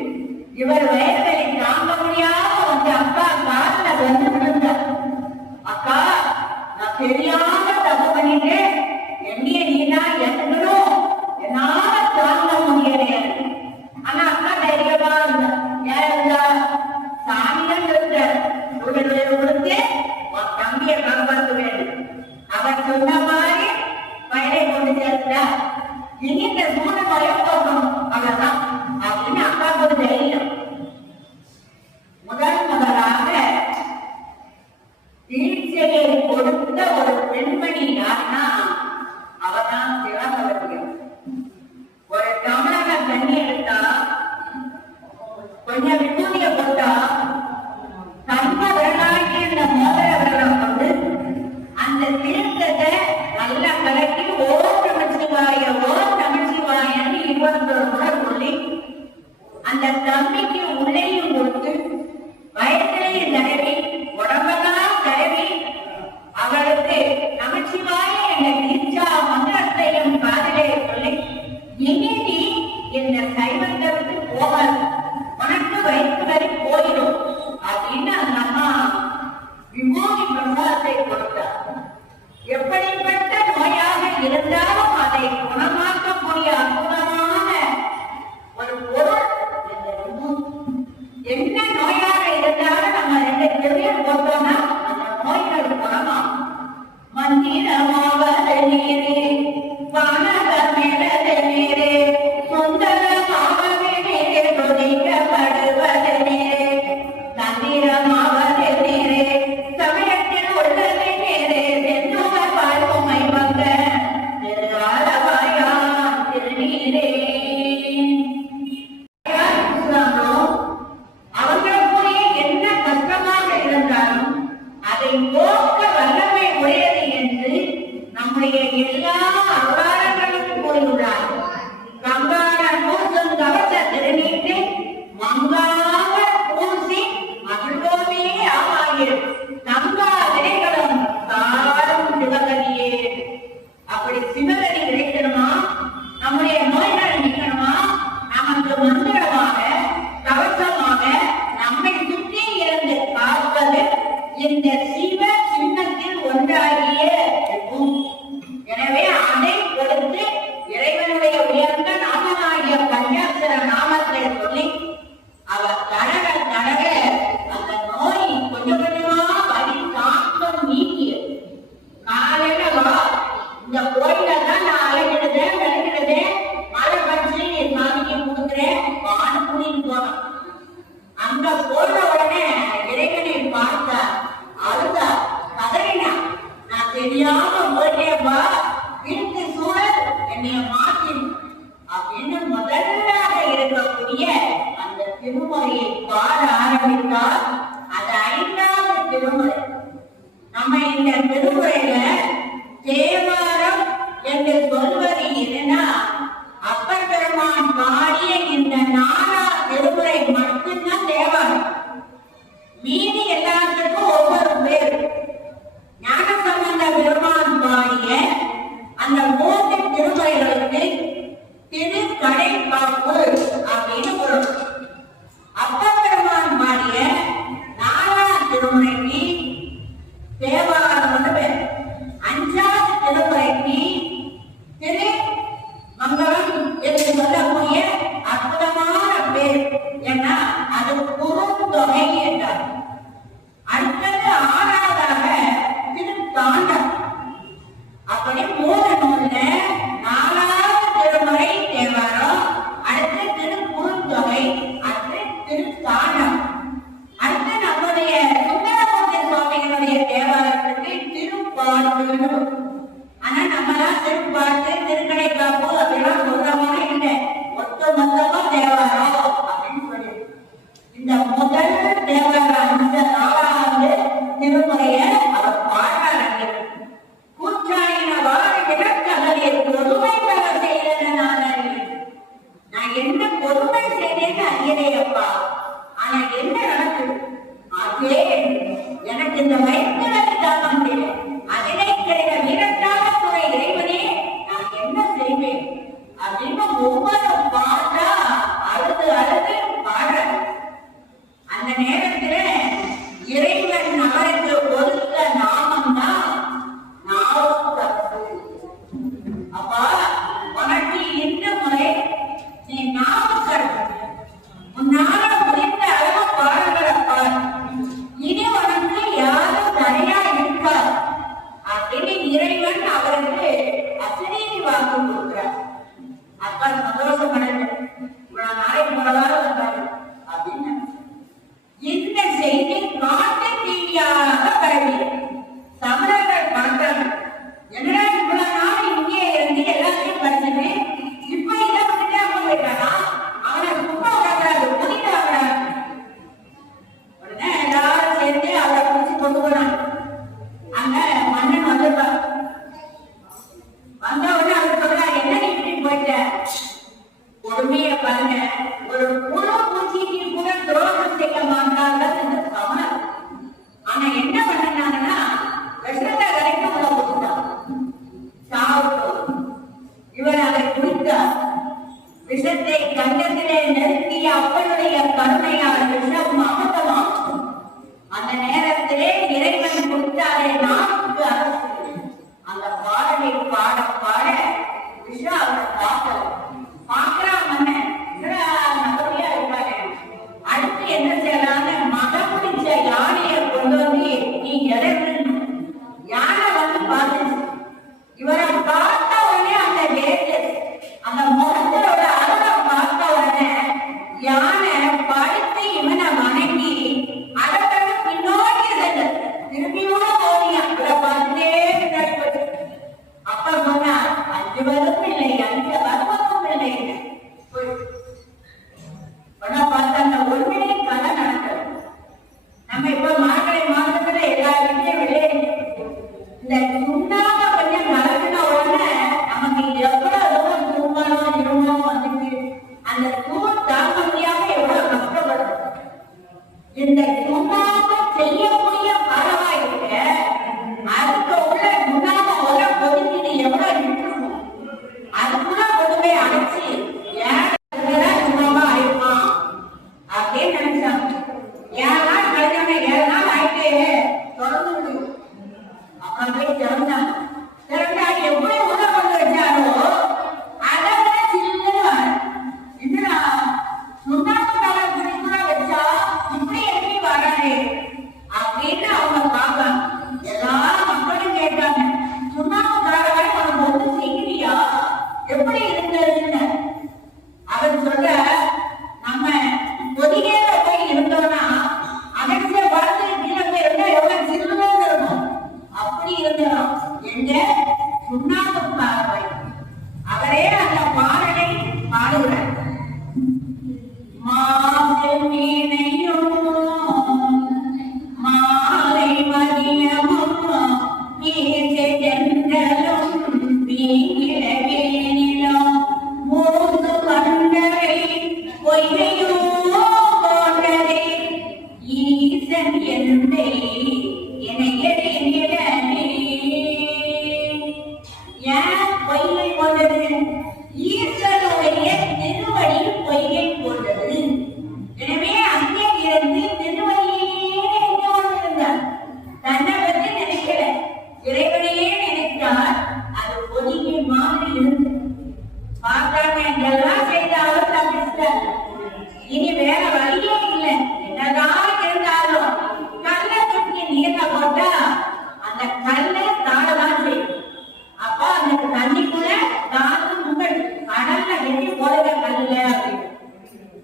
இவர் வயர்களை தாங்க முடியாம வந்து அக்கா காலில் வந்து விழுந்தார். அக்கா, நான் தெரியாம தப்பு பண்ணிட்டேன், என்னைய நீனா எத்தனும் என்னால தாங்க முடியல. ஆனா அக்கா தைரியமா இருந்தா, ஏன் இருந்தா சாமியம் இருந்த உடனே கொடுத்து உன் தம்பியை காப்பாற்றுவேன். அவர் சொன்ன மாதிரி வயலை கொண்டு சேர்த்தா இனி இந்த மூணு பயம் போகணும் அவர்தான் அப்படின்னு அக்காவுக்கு தைரியம். முதலாக தீட்சையை கொடுத்த ஒரு பெண்மணி யாருன்னா அவர்தான் சிவபக்தியம். ஒரு தமிழக தண்ணி எடுத்தா கொஞ்சம் விபூதிய போட்டா தம்ப விரலாக்கி இந்த மோதிர விரலை கொண்டு அந்த தீர்த்தத்தை நல்லா கலக்கி ஓம் நமச்சிவாயன்னு இவர்களோட முறை சொல்லி அந்த தம்பிக்கு உள்ளேயும் கொடுத்து வயதிலையும் தடவி உடம்பெல்லாம் தடவி அவளுக்கு நமச்சிவாய என்ற தீட்சா மந்திரத்தையும் காதலே சொல்லி இனி நீ இந்த சைவத்திற்கு போகாது, உனக்கு வயிற்று வரை போயிடும் அப்படின்னு அந்த அம்மா விமோகி பிரசாதத்தை கொடுத்தார். எப்படிப்பட்ட நோயாக இருந்தாலும் அதை குணமாக்கக்கூடிய அற்புதமான ஒரு பொருள் இந்த விமோகி. என்ன நோயாக இருந்தாலும் நம்ம 2 திருவிழா போட்டோம்னா நம்ம நோய்கள் குணமாகும். மந்திரமாவது நீரே வானகமிழது நீரே சுந்தரமாவது நீரே துதிக்கப்படுவது நீரே தந்திரமாவது நீரே சமயத்தில் உள்ளது நீரே என்னோட வாழ்வுமை வந்த திருவாலவாயா திருநீரே. அவர்களுக்குரிய என்ன கஷ்டமாக இருந்தாலும் அதை போக்க வல்லமை உடையது என்று நம்முடைய எல்லா அவதாரங்களும் கூறியுள்ளார். கங்கான பூசும் கவச திருநீட்டை மங்காக பூசி மகிழ்வோமே ஆமாயிரு தங்கா வினைகளும் தாரும் சிவகதியே. அப்படி சிவகதி கிடைக்கணுமா, நம்முடைய நோய்கள் நீக்கணுமா, நமக்கு மந்திரமாக கவசமாக நம்மை சுற்றி இருந்து காப்பது இந்த சிவ சின்னத்தில் ஒன்றாகிய இருக்கும். எனவே அதை கொடுத்து இறைவனுடைய உயர்ந்த நாமமாகிய பஞ்சாட்சர நாமத்தை சொல்லி அவர் தடக தடக அந்த நோய் கொஞ்சம் கொஞ்சமா வலி தாக்கம் நீக்கியது. காலையில வா, இந்த கோயில தான் நான் அழைக்கிடுதேன் விளைக்கிடுதேன், மழை பறிச்சு சாமிக்கு கொடுக்குறேன் வான்னு கூட்டிட்டு போனோம். அங்க போன உடனே இறைவனை பார்த்தா அழுதா கதறினா, நான் தெரியாம போயிட்டேப்பா, வீட்டு சூழல் என்னைய மாற்றி அப்படின்னு முதலாக இருக்கக்கூடிய அந்த திருமுறையை பாட ஆரம்பித்தால் அது 5வது திருமுறை. நம்ம இந்த திருமுறையில தேவாரம் என்று சொல்வது என்னன்னா அப்பர் பெருமான் பாடிய இந்த 4ஆம் திருமுறை மட்டும்தான் தேவாரம். மீதி எல்லாத்துக்கும் ஒவ்வொரு பேர். ஞானசம்பந்த பெருமான் பாடிய அந்த 3 திருமுறைகளுக்கு திருக்கடைக்காப்பு அப்படின்னு பொருள். அப்பர் பெருமான் பாடிய 4ஆம் திருமுறைக்கு தேவாரம் பேர். 5வது திருமுறைக்கு திரு மங்களம் என்று சொல்லக்கூடிய அற்புதமான பேர். ஏன்னா அது குறுந்தொகை என்றார். அடுத்தது 6வதாக திருத்தாண்டம். அப்படி 3 நூல்ல 4வது திருமுறை தேவாரம், அடுத்து திருக்குறுந்தொகை, அடுத்து திருத்தாண்டம். அடுத்து நம்முடைய சுந்தரமூர்த்தி சுவாமிகளுடைய தேவாரத்துக்கு திருப்பாட்டு. ஆனா நம்மளாம் திருப்பாட்டு திருக்கடைக்காப்பு அப்படிலாம் சொல்றவங்க இல்லை, ஒட்டு மொத்தமா தேவாரம் அப்படின்னு சொல்லி இந்த முதல் தேவாரம் இந்த 4வது திருமுறைய அவர் பாடுறாங்க. கூச்சாயின வார விளக்கதை பொறுமை பெற செய்தன நான் என்ன பொறுமை செய்தேன்னு அறியலையப்பா. ஆனா என்ன நடக்குது, ஏன் எனக்கு இந்த வயிற்றுவலி தாங்க முடியல. அதிலே கிடைத்த வீரட்டான துறை இறைவனே நான் என்ன செய்வேன் அப்படின்னு ஒவ்வொரு பாட்டா அழுது அழுது பாடுற அந்த நேரத்துல இறைவன் அவருக்கு ஒதுக்க நாமம் தான் நாவுக்கரசு. அப்பா உனக்கு இந்த முறை நீ நாவுக்கரசு, உன்னால முடிந்த அளவு பாடுகிறப்பா, இனி உனக்கு யாரும் தடையா இருக்கார் அப்படின்னு இறைவன் அவருக்கு அசரீரி வாக்கு கொடுக்கிறார். அப்பா சந்தோஷப்படல, இவ்வளவு நாளைக்கு முதலாவது வந்தாரு அப்படின்னு இந்த செய்தி காட்டு தீவியாக பரவி தமிழர்கள் பார்த்தாங்க. என்னடா இவ்வளவு நாள் இங்கே இருந்து எல்லாத்தையும் படிச்சுட்டு இப்ப இதை வந்துட்டு அவங்க போயிட்டாரா, அவனை சும்மா விடாது புதிட்டாங்க. உடனே எல்லாரும் சேர்ந்து அவரை பிடிச்சு கொண்டு போனாங்க. அங்க மன்னன் வந்துருப்பார். வந்த உடனே அவர் சொல்றா, என்ன நீ இப்படி போயிட்ட, கொடுமைய பாருங்க, ஒரு புழு பூச்சிக்கு கூட துரோகம் செய்ய மாட்டார்கள் இந்த சமணர். ஆனா என்ன பண்ணாங்கன்னா விஷத்தை வரைக்கும் உள்ள கொடுத்தார் சாவுக்கு. இவர் அதை குடித்தார். விஷத்தை கண்டத்திலே நிறுத்திய அப்பனுடைய கருணையால் விஷம் அமர்த்தமாகும். அந்த நேரத்திலே இறைவன் கொடுத்தாரே நான்கு அரசு. அந்த பாடலை பாட பாட விஷம் அவரை பார்க்கல. பார்க்கலாம் மன்னன் நல்லபடியா இருப்பாரு. அடுத்து என்ன செய்யலான்னு மகம் பிடிச்ச யானையை கொண்டு வந்து நீ இறங்கணும். யானை வந்து பார்த்துச்சு. இவரை பார்த்த உடனே அந்த வேட்டு அந்த முகத்தோட அழகை பார்த்த உடனே யானை படுத்து இவனை வணங்கி அதற்கு பின்னோக்கி இருந்தது. திரும்பியும் போனியா இவரை பார்த்துட்டே இருந்தாரு. அப்ப சொன்னா 5 வருஷம் இல்லை, 5 வருஷமும் இல்லை. பார்த்தாங்க ஒருமையே கதை நடக்கிறது. நம்ம இப்ப மார்கழி மாதத்துல எல்லா வீட்லயும் விளையாடி இந்த சுண்ணாக கொஞ்சம் நடக்கிற உடனே நமக்கு எவ்வளவு தூரம் தூங்கணும் இருமணும் வந்துட்டு அந்த தூள் தாங்க முடியாம எவ்வளவு கஷ்டப்படும். இந்த சுண்ணாக செய்யக்கூடிய பரவாயில்ல, அதுக்கு உள்ள சுண்ணாக உர கொதிக்கிட்டு எவ்வளவு இருக்கும், அதுக்குள்ள கொண்டு போய் அடைச்சி சுண்ணாம ஆயிருப்பான் அப்படின்னு நினைச்சாங்க. 7 நாள் கழிஞ்சோட 7 நாள் ஆயிட்டு தொடர்ந்து முடியும். அப்புறம் போய் திறந்தாங்க. திறந்தா எப்படி உள்ள கொண்டு வச்சாரோ அதை விட சின்ன இதுனா சுண்ணாம்பு கலர் குடிக்கூட வச்சா இப்படி எப்படி வராது அப்படின்னு அவங்க பார்ப்பாங்க. எல்லா மக்களும் கேட்டாங்க, சுண்ணாம்பு கலரை உனக்கு ஒன்றும் செய்யலையா, எப்படி இருந்ததுன்னு. அவர் சொல்ல, நம்ம பொதிகையில போய் இருந்தோம்னா அகற்ற வாழ்ந்து கீழே போய் இருந்தா எவ்வளவு சிறுமையாக இருக்கும், அப்படி இருந்தோம். எங்க சுண்ணாம்பு பார்வை அவரே அந்த பாடலை பாடுகிறார். மாலை மதியமும் வீசை சென்றலும் வீங்கிலும் மூன்று கண்டரை பொய்கையோ போன்றதே ஈசன் எந்தை இணையடனே. ஏன் பொய்கை போன்றது? ஈசனுடைய திருவடி பொய்கை போன்றது. எனவே அங்கே இருந்து திருவடியே இருந்தார். தன்னை பற்றி நினைக்கல, இறைவனையே நினைத்தார். அது பொய்கை மாதிரி இருந்து பார்த்தாங்க. எல்லாம் செய்தாலும் தப்பிச்சார். இனி வேற வழியே இல்லை. என்னதான் இருந்தாலும் கல்லை தூக்கி நீர்ல போட்டா அந்த கல்லை தாழதான் செய்யும். அப்ப அந்த தண்ணிக்குள்ள தாழ்ந்து முங்கள் கடல்ல வெட்டி போடுற கல்லுல அப்படின்னு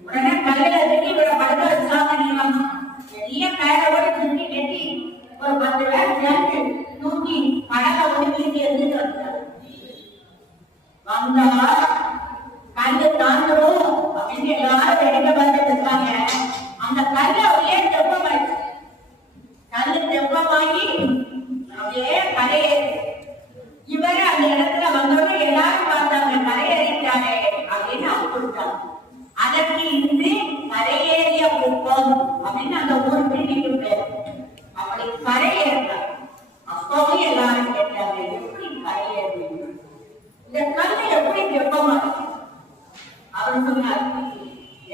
உடனே கல்லுல வெட்டி இவரை படுக்க வச்சாங்க. நீளம் பெரிய கயரோட சுற்றி கட்டி ஒரு 10 பேர் சேர்ந்து தூக்கி கடலை ஒண்ணு வீசி எடுத்துட்டு வந்தார். வந்தா கல்லு தாண்டுவோம் அப்படின்னு எல்லாரும் வெளியில வந்துட்டு இருக்காங்க. அந்த கல்லு அப்படியே தெப்பமாயிடுச்சு. கல்லு தெப்பமாகி அப்படியே கரையேறி இவரு அந்த இடத்துல வந்தோட எல்லாரும் பார்த்தாங்க, கரையேறிட்டாரே அப்படின்னு அவங்க கொடுத்தாங்க. அதற்கு இன்று கரையேறிய போகும் அப்படின்னு அந்த ஊருக்கு நீங்க பேர் அப்படி கரையேற. அப்பவும் எல்லாரும் கேட்டாங்க, எப்படி கரையேறீங்க, இந்த கல் எப்படி வெப்பமா இருக்கு? அவர் சொன்னார்,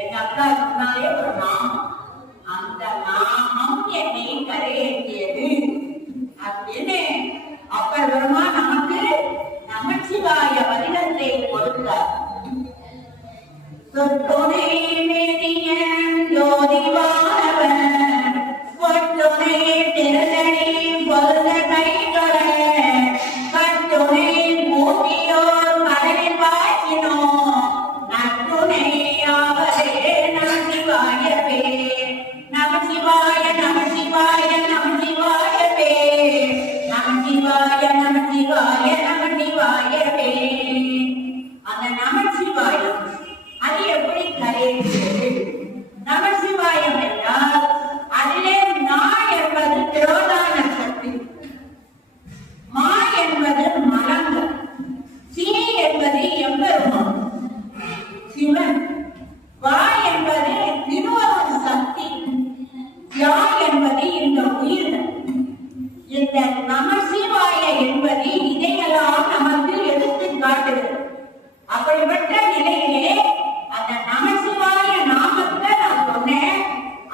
எங்க அக்கா சொன்னாலே ஒரு நாமம், அந்த நாமம் என்னை கரையேற்றியது அப்படின்னு அப்பர் பெருமான் நமக்கு நமச்சிவாய வடிவத்தை கொடுத்தார். சொற்துணை மேனியன் ஜோதிவானவன் பொற்துணை திருதணி பொருந்த கைதொட கட்டுணை மூட்டியோர் கடலில் வாக்கினோ நற்றுணையாவதே நமசிவாயவே நமசிவாய நமசிவாய நமசிவாயவே நமசிவாய நமசிவாய நமசிவாயவே. அந்த நமசிவாயம் அது எப்படி கரையேறுகிறது? நமசிவாயம் என்றால் அதிலே நா என்பது திரோதான சக்தி, மா என்பது மலங்கள், சி என்பது எம்பெருமான் சிவன், வா என்பது திருவருள் சக்தி, யா என்பது இந்த உயிர்கள். இந்த நமசிவாய என்பது இதையெல்லாம் நமக்கு எடுத்து காட்டுகிறது. அப்படிப்பட்ட நிலையிலே அந்த நமசிவாய நாமத்தை நான் சொன்னேன்,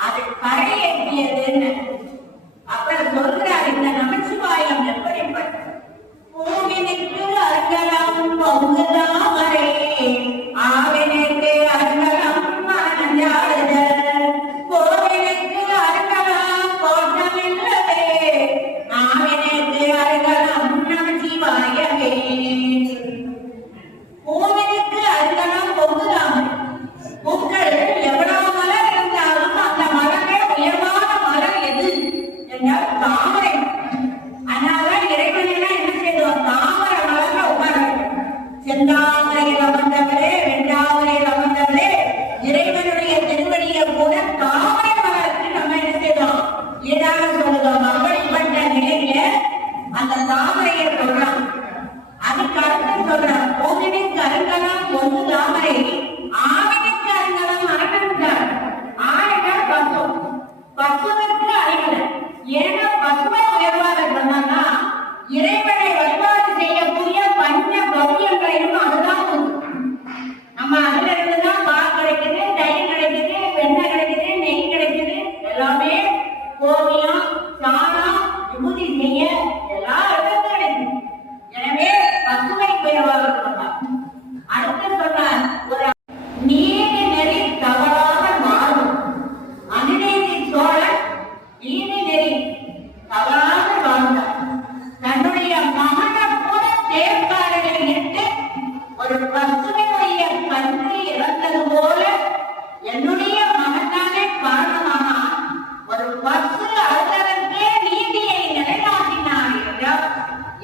அது கரையேற்றியதுன்னு. அப்புறம் சொல்கிறார், இந்த நமசிவாயம் எப்படிப்பட்ட பூவினுக்கு அருகலம் பொங்குதாமரை ஆவினுக்கு அருகலம் மனஞ்சாடுதல் கோவிலுக்கு அருகலம் கோட்டமில்லவே நாவினுக்கு அருகலம் நமசிவாயவே. பூவினுக்கு அருகலம் பொங்குதாமரை, பூக்கள் எவ்வளவு மலர் இருந்தாலும் அந்த மலரே உயர்வான மலர் எது என்றால் தாமரை. அதனாலதான் இறைவனெல்லாம் என்ன செய்தோம், தாமரை மலர்ல உட்கார செந்தாமரையில் அமர்ந்தவரே வெண்டாமரையில் அமர்ந்தவரே இறைவனுடைய திருவடியை கூட தாமரை மலருக்கு நம்ம என்ன செய்தோம், ஈடாக சொல்லுதோம். அப்படிப்பட்ட நிலையில அந்த தாமரையை சொல்றான். அதுக்கு அர்த்தம் சொல்றான், பூவினுக்கு அருங்கலம் பொங்கு தாமரை ஆவினுக்கு அருங்கலம் அரங்கன்றார். ஆவினால் பசு, பசுவிற்கு அருங்கலம். ஏன்னா பசுவை உயர்வாக சொன்னா இறைவனை வழிபாடு செய்யக்கூடிய பஞ்ச பவியங்களையும் அதுதான் உண்டு. நம்ம அதுல இருந்துதான் பால் கிடைக்குது, தயிர் கிடைக்குது, வெண்ணெய் கிடைக்குது, நெய் கிடைக்குது. எல்லாமே கோமியம் சாணம் விபூதி செய்ய எல்லா இடத்துல கிடைக்குது. எனவே பசுவை உயர்வாக சொன்னார். அடுத்து சொன்னார், ஒரு நீதி நெறி தவறாமல் மாறும். அனுநீதி சோழன் நீதி நெறி தவறாமல் வாழ்ந்தார். தன்னுடைய மகனை கூட தேர்காரனை இட்டு ஒரு பசுவினுடைய கன்று இறந்தது போல என்னுடைய மகனானே காரணமானான். ஒரு பசு அழுதற்கே நீதியை நிலைநாட்டினான் என்றால்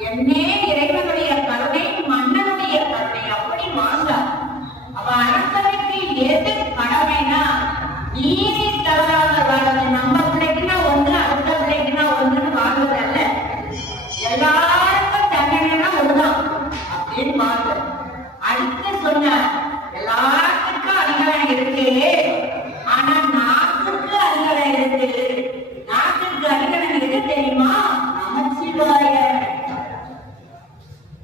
என்னே இறைவனுடைய கருணை, மன்னனுடைய கருணை அப்படி வாழ்ந்தார். அவ அரசனுக்கு எது கடமைனா நீதி தவறாக வாழ்வது. நம்ம பிள்ளைக்குன்னா ஒன்று, அடுத்த பிள்ளைக்குன்னா ஒன்றுன்னு வாழ்வதல்ல, எல்லாருக்கும் தண்டனைனா ஒண்ணுதான் அப்படின்னு வாழ்வது. அடுத்து சொன்னார், எல்லாத்துக்கும் அதிகாரம் இருக்கு, ஆனா நாட்டுக்கு அதிகாரம் இருக்கு. நாட்டுக்கு அதிகாரம் எது தெரியுமா? நமச்சிவாய.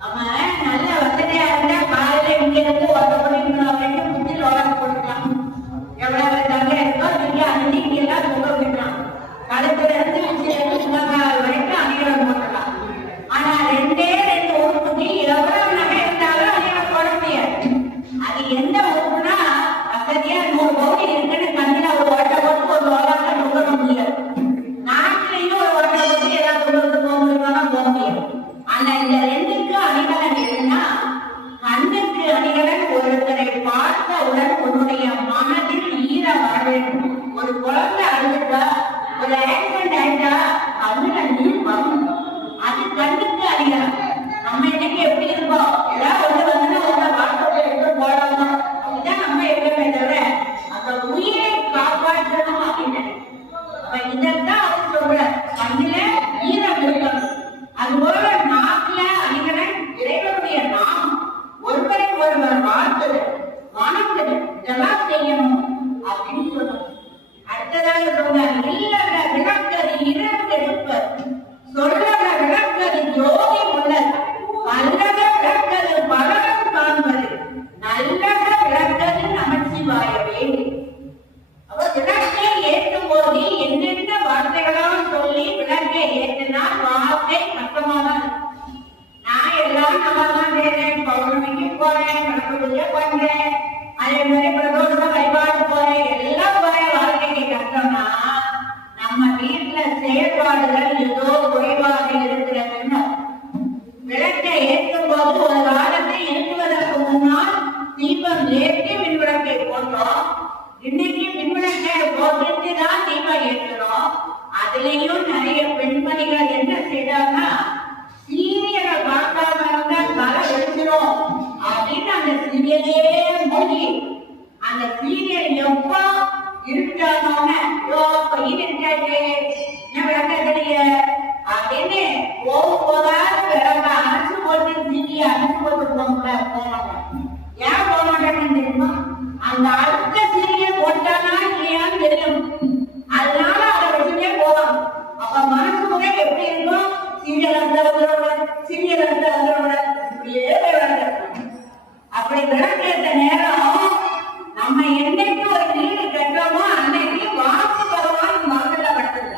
அவன் நல்ல வசதியா இருந்தா காலையில இங்க இருந்து ஒருத்த பண்ணிக்கணும் அப்படின்னு முந்தில் உடம்பு போட்டுக்கலாம். எவ்வளவு தங்க இருக்கோ நீங்க அஞ்சு இங்க எல்லாம் சொல்ல விடலாம். கழுத்துல இருந்து முன்னாள் வரைக்கும் அதிகாரம் போட்டலாம். ஆனா ரெண்டே ரெண்டு உறுப்புக்கு எவ்வளவு நகை இருந்தாலும் அதிகாரம் போட முடியாது. அது எந்த உறுப்புனா வசதியா 100 பவுன் இருக்குன்னு கண்ணில் ஒரு ஓட்டை போட்டு ஒரு ஓலாட்ட நுகர முடியாது. நாட்டிலையும் ஒரு ஓட்டை போட்டு ஏதாவது நுகர்ந்து போக முடியுமானா போக முடியாது. ஆனா இந்த ரெண்டுக்கு அணிகலன் எதுனா, கண்ணுக்கு அணிகலன் ஒருத்தரை பார்த்தவுடன் உன்னுடைய மனதில் ஈர வர வேண்டும். ஒரு குழந்தை அழுதுட்டா, ஒரு ஆக்சிடென்ட் ஆயிட்டா கண்ணுல நீர் வரும். அது கண்ணுக்கு அணிகலன். நம்ம இன்னைக்கு எப்படி இருக்கோம், ஏதாவது ஒண்ணு வந்து உங்களை வாட்ஸ்அப்ல எடுத்து போடணும், அப்படிதான் நம்ம எப்பவுமே தவிர அந்த உயிரை காப்பாற்றணும் அப்படின்னு. அப்ப இதத்தான் அவர் சொல்ற, கண்ணுல ஈரம் இருக்கணும். அதுபோல நாட்டுல அணிகலன் இறைவனுடைய நாமம், ஒருவரை ஒருவர் வாழ்த்துது, வணங்குது, இதெல்லாம் செய்யணும் அப்படின்னு சொல்லணும். அடுத்ததா வீட்டுல செயல்பாடுகள் ஏதோ குறைவாக இருக்கிறதுன்னு விளக்கை ஏற்றும் போது ஒரு காலத்தை ஏற்றுவதற்கு முன்னால் தீபம் ஏற்றி மின்விளக்கை போட்டோம். இன்னைக்கு மின்விளக்கை போட்டுட்டு தான் தீபம் ஏற்றுறோம். அதுலயும் நிறைய பெண்மணிகள் என்ன செய்தாங்கன்னா சீரியலை பார்க்காம இருந்தா தலை வெடிச்சிடும் அப்படின்னு அந்த சீரியலே மூடி அந்த சீரியல் எப்போ இருக்கானோன்னு இருக்காது விளக்கக்கூடிய அப்படின்னு போகும்போதாவது விளக்க அணைச்சு போட்டு சீரிய அணைச்சு போட்டு போக ஏன் போக மாட்டேன்னு தெரியுமா? அந்த அடுத்த சீரியல் போட்டானா இல்லையான்னு தெரியும். அதனால அதை வச்சுட்டே போவாங்க. அப்ப மனசு முறை எப்படி இருக்கும்? சீரியல் சீரியல் இப்படியே அப்படி விளக்கேற்ற நேரம் நம்ம என்னைக்கு ஒரு வீடு கட்டுறோமோ அன்னைக்கு வாக்கு பகவான் மகள பட்டது.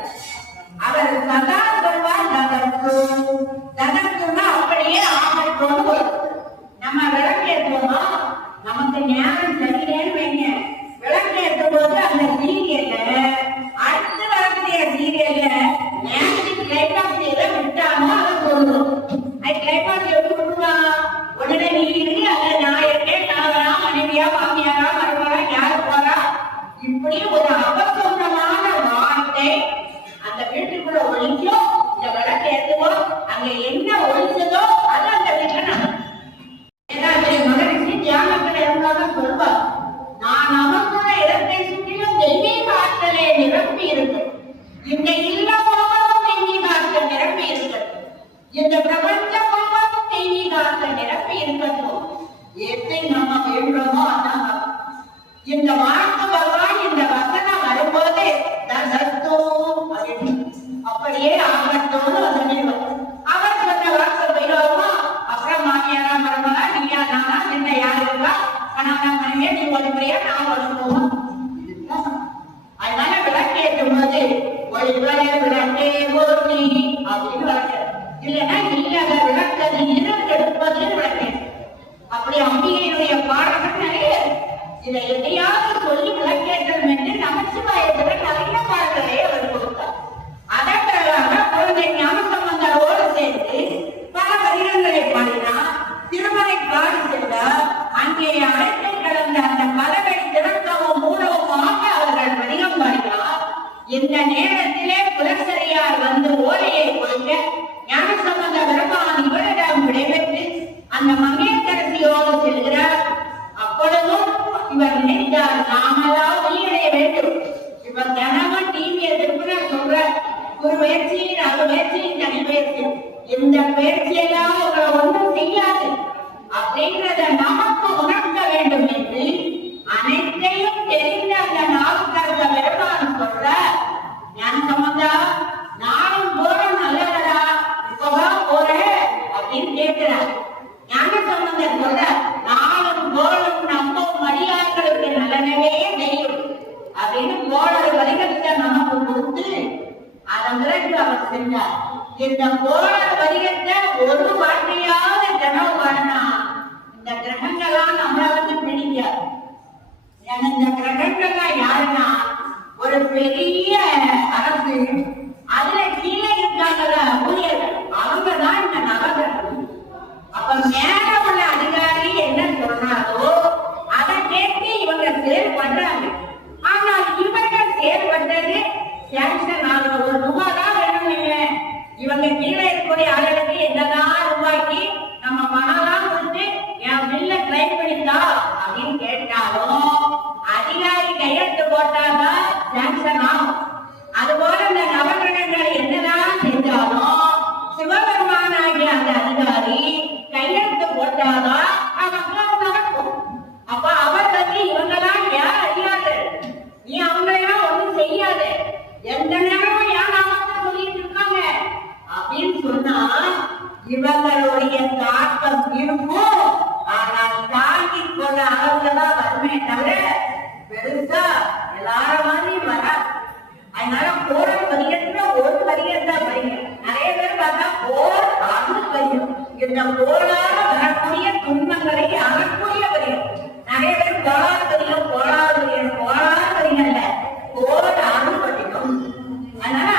அவர் சதா சொல்வார் ததற்குன்னா அப்படியே ஆகட்டும். நம்ம விளக்கேற்றுவோமா நமக்கு ஞானம் சரியில்லைன்னு வைங்க. விளக்கேற்றும் போது அந்த சீரியல்ல அடுத்து வரக்கூடிய சீரியல்ல நேரத்துக்கு கிளைபாக்சியில விட்டாமோ அதை சொல்லுவோம். அது கிளைபாக்சி எப்படி விட்டுருவான்? உடனே நீ இருக்கு அல்ல நான் இருக்கேன், கணவரா மனைவியா மாமியாரா மருமகளா யாரு போறா இப்படி ஒரு அபசந்தமான வார்த்தை அந்த வீட்டுக்குள்ள ஒழிக்கும். இந்த விளக்கு ஏற்றுவோம் அங்க என்ன ஒழிச்சதோ அது அந்த வீட்டுல நடக்கும். ஏதாச்சும் மகரிஷி தியானத்துல இருந்தாலும் சொல்வார், நான் அமர்ந்துள்ள இடத்தை சுற்றிலும் தெய்வீக ஆற்றலே நிரப்பி இருக்கு. இந்த இல்லம் முழுவதும் தெய்வீக ஆற்றல் நிரப்பி இருக்கு. இந்த பிரபஞ்சம் முழுவதும் தெய்வீக ஆற்றல் நிரப்பி இருக்கட்டும். எதை நம்ம வேண்டுமோ அதான் இந்த வாழ்த்து பகவான் இந்த வசனம் வரும்போது அப்படியே ஆகட்டும்னு வசனம். அவர் சொன்ன வார்த்தை போயிடுவோமா? அப்புறம் மாமியாரா மருமகளா நீயா நானா என்ன யாரு இருக்கா கணவனா மனைவியா நீ ஒதுக்குறியா நான் ஒதுக்குவோம். அதனால விளக்கேற்றும் போது விளக்கே போட்டி அப்படின்னு விளக்க இல்லைன்னா இல்லாத விளக்கது இருப்பது விளக்கே. அப்படி அம்பிகையினுடைய பாடல்கள் நிறைய இதை எதையாவது சொல்லி விளக்கேற்றம் என்று நமச்சிவாயத்துல நிறைய பாடல்களை அவர் கொடுத்தார். அதன் பிறகாக குழந்தை ஞானசம்பந்தரோடு சேர்த்து பல வரிகளை பாடினார். திருமலை பாடி சென்றார். அங்கே அழைத்து கிடந்த அந்த கதவை திறக்கவும் மூடவுமாக அவர்கள் வணிகம் பாடினார். இந்த நேரத்திலே புலசரியார் வந்து ஓலையை கொடுக்க ஞானசம்பந்த பெருமான் இவரிடம் விடைபெற்று அந்த மங்கேற்கரசியோடு செல்கிறார். அப்பொழுதும் இவர் நினைத்தார், நாமெல்லாம் வெளியடைய வேண்டும். இவர் தினமும் டிவியை திருப்பின சொல்ற ஒரு முயற்சியின் அது முயற்சியின் தனி முயற்சி, இந்த முயற்சியெல்லாம் உங்களை ஒன்றும் செய்யாது அப்படின்றத நமக்கு உணர்த்த வேண்டும் என்று அனைத்தையும் தெரிந்த அந்த நாவுக்கரச பெருமான் சொல்ற, ஞானசம்பந்தா நானும் போறோம் நல்லதா இப்பதான் போறேன் அப்படின்னு கேட்கிறார். ஞானசம்பந்தர் சொல்ற, நானும் போலும் நம்பும் மரியாதைகளுக்கு நல்லனவே செய்யும் அப்படின்னு போலர் வரிகத்தை நமக்கு கொடுத்து அதன் பிறகு அவர் சென்றார். இந்த போலர் வரிகத்தை ஒரு வார்த்தையாவது கனவு காணா இந்த கிரகங்கள்லாம் நம்மள வந்து பிடிக்காது. இந்த கிரகங்கள்லாம் யாருன்னா ஒரு பெரிய அரசு, அதுல கீழே இருக்காங்கல்ல ஊழியர்கள், அவங்கதான் இந்த நவகிரகம். அப்ப மேல உள்ள அதிகாரி என்ன சொல்றாரோ அதை கேட்டு இவங்க செயல்படுறாங்க. ஆனால் இவர்கள் செயல்பட்டது சாங்ஷன் ஆகுற ஒரு ரூபாய் தான் வேணும். இல்லை இவங்க கீழே இருக்கக்கூடிய ஆளுக்கு என்னதான் ரூபாய்க்கு நம்ம பணம்லாம் கொடுத்து என் பில்ல கிளைம் பண்ணிட்டா அப்படின்னு கேட்டாலும் அதிகாரி கையெழுத்து போட்டாதான் சாங்ஷன் ஆகும். அதுபோல இந்த நவகிரகங்களை என்னதான் செஞ்சாலும் சிவபெருமானாகிய அந்த அதிகாரி கையெழுத்து போட்டாதான் அவங்களுக்கு நடக்கும். அப்ப அவர் வந்து இவங்கதான் யார் அறியாது, நீ அவங்களையும் ஒண்ணும் செய்யாது, எந்த நேரமும் யார் நாமத்தை சொல்லிட்டு இருக்காங்க அப்படின்னு சொன்னா இவங்களுடைய தாக்கம் இருக்கும். ஆனால் தாங்கி கொண்ட அளவுலதான் வருமே தவிர பெருசா எல்லாரும் மாதிரி வராது. அதனால போற வரிகத்துல ஒரு வரிகை படிங்க. நிறைய பேர் பார்த்தா போர் ஆறு வரியும் இந்த போராட வரக்கூடிய துன்பங்களை அறக்கூடிய வரிகள். நிறைய பேர் போராட வரிகள் போராட வரிகள் போராட வரிகள்ல போர் ஆறு படிக்கும். அதனால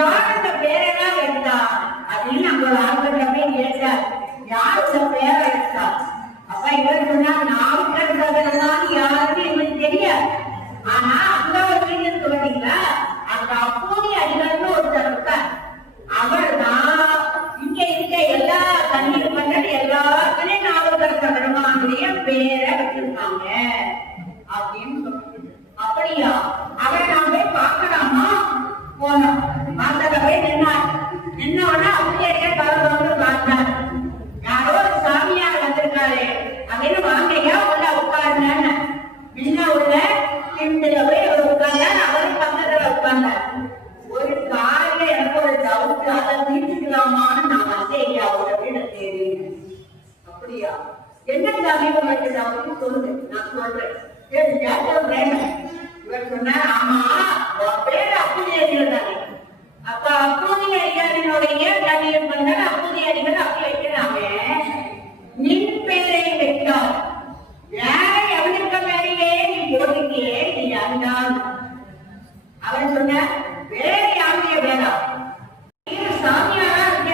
யார் அந்த பேரெல்லாம் வைத்தா அப்படின்னு நம்ம ஆளுகிட்ட போய் கேட்டார். யார் இந்த பேரை வைத்தா? அப்ப இவர் சொன்னா நாவுக்கரசர் யாருன்னு இவருக்கு தெரியாது. ஆனா அங்க ஒரு சொல்றீங்களா, அந்த அப்போதைய அடிகள்னு ஒருத்தர் இருக்கார். அவர் தான் இங்க இருக்க எல்லா தண்ணீர் பண்ணது எல்லாருக்குமே நாவுக்கரசர் பெருமானுடைய பேரை வச்சிருக்காங்க அப்படின்னு சொல்லுது. அப்படியா? அவரை நான் போய் பார்க்கலாமா? போனோம். வாசல போய் நின்னார். நின்னோன்னா அப்படியே கலந்து பார்த்தார். யாரோ ஒரு சாமியார் வந்திருக்காரு அப்படின்னு வாங்கையா உள்ள உட்காருங்க. முன்ன உள்ள கிணத்துல போய் அவர் உட்கார்ந்தார். அவரும் பக்கத்துல உட்கார்ந்தார். ஒரு காலையில எனக்கு ஒரு டவுட், அதை தீர்த்துக்கலாமான்னு நான் வந்தேன். அவரோட வீட தேடி. அப்படியா? என்ன சாமி உங்களுக்கு டவுட் சொல்லுங்க, நான் சொல்றேன். இவர் சொன்னார், ஆமா பேர் அப்பூதி அடிகள் தானே. அப்ப அப்பூதி அடிகளினுடைய தண்ணீர் பண்ணால் அப்பூதி அடிகள் அப்படி வைக்கிறாங்க. நின் பேரை வைத்தார். வேற எவனுக்க பேரையே நீ போட்டுக்கியே, நீ யாருதான்? அவர் சொன்னார், வேற யாருடைய பேரா? சாமியாரா இருக்க,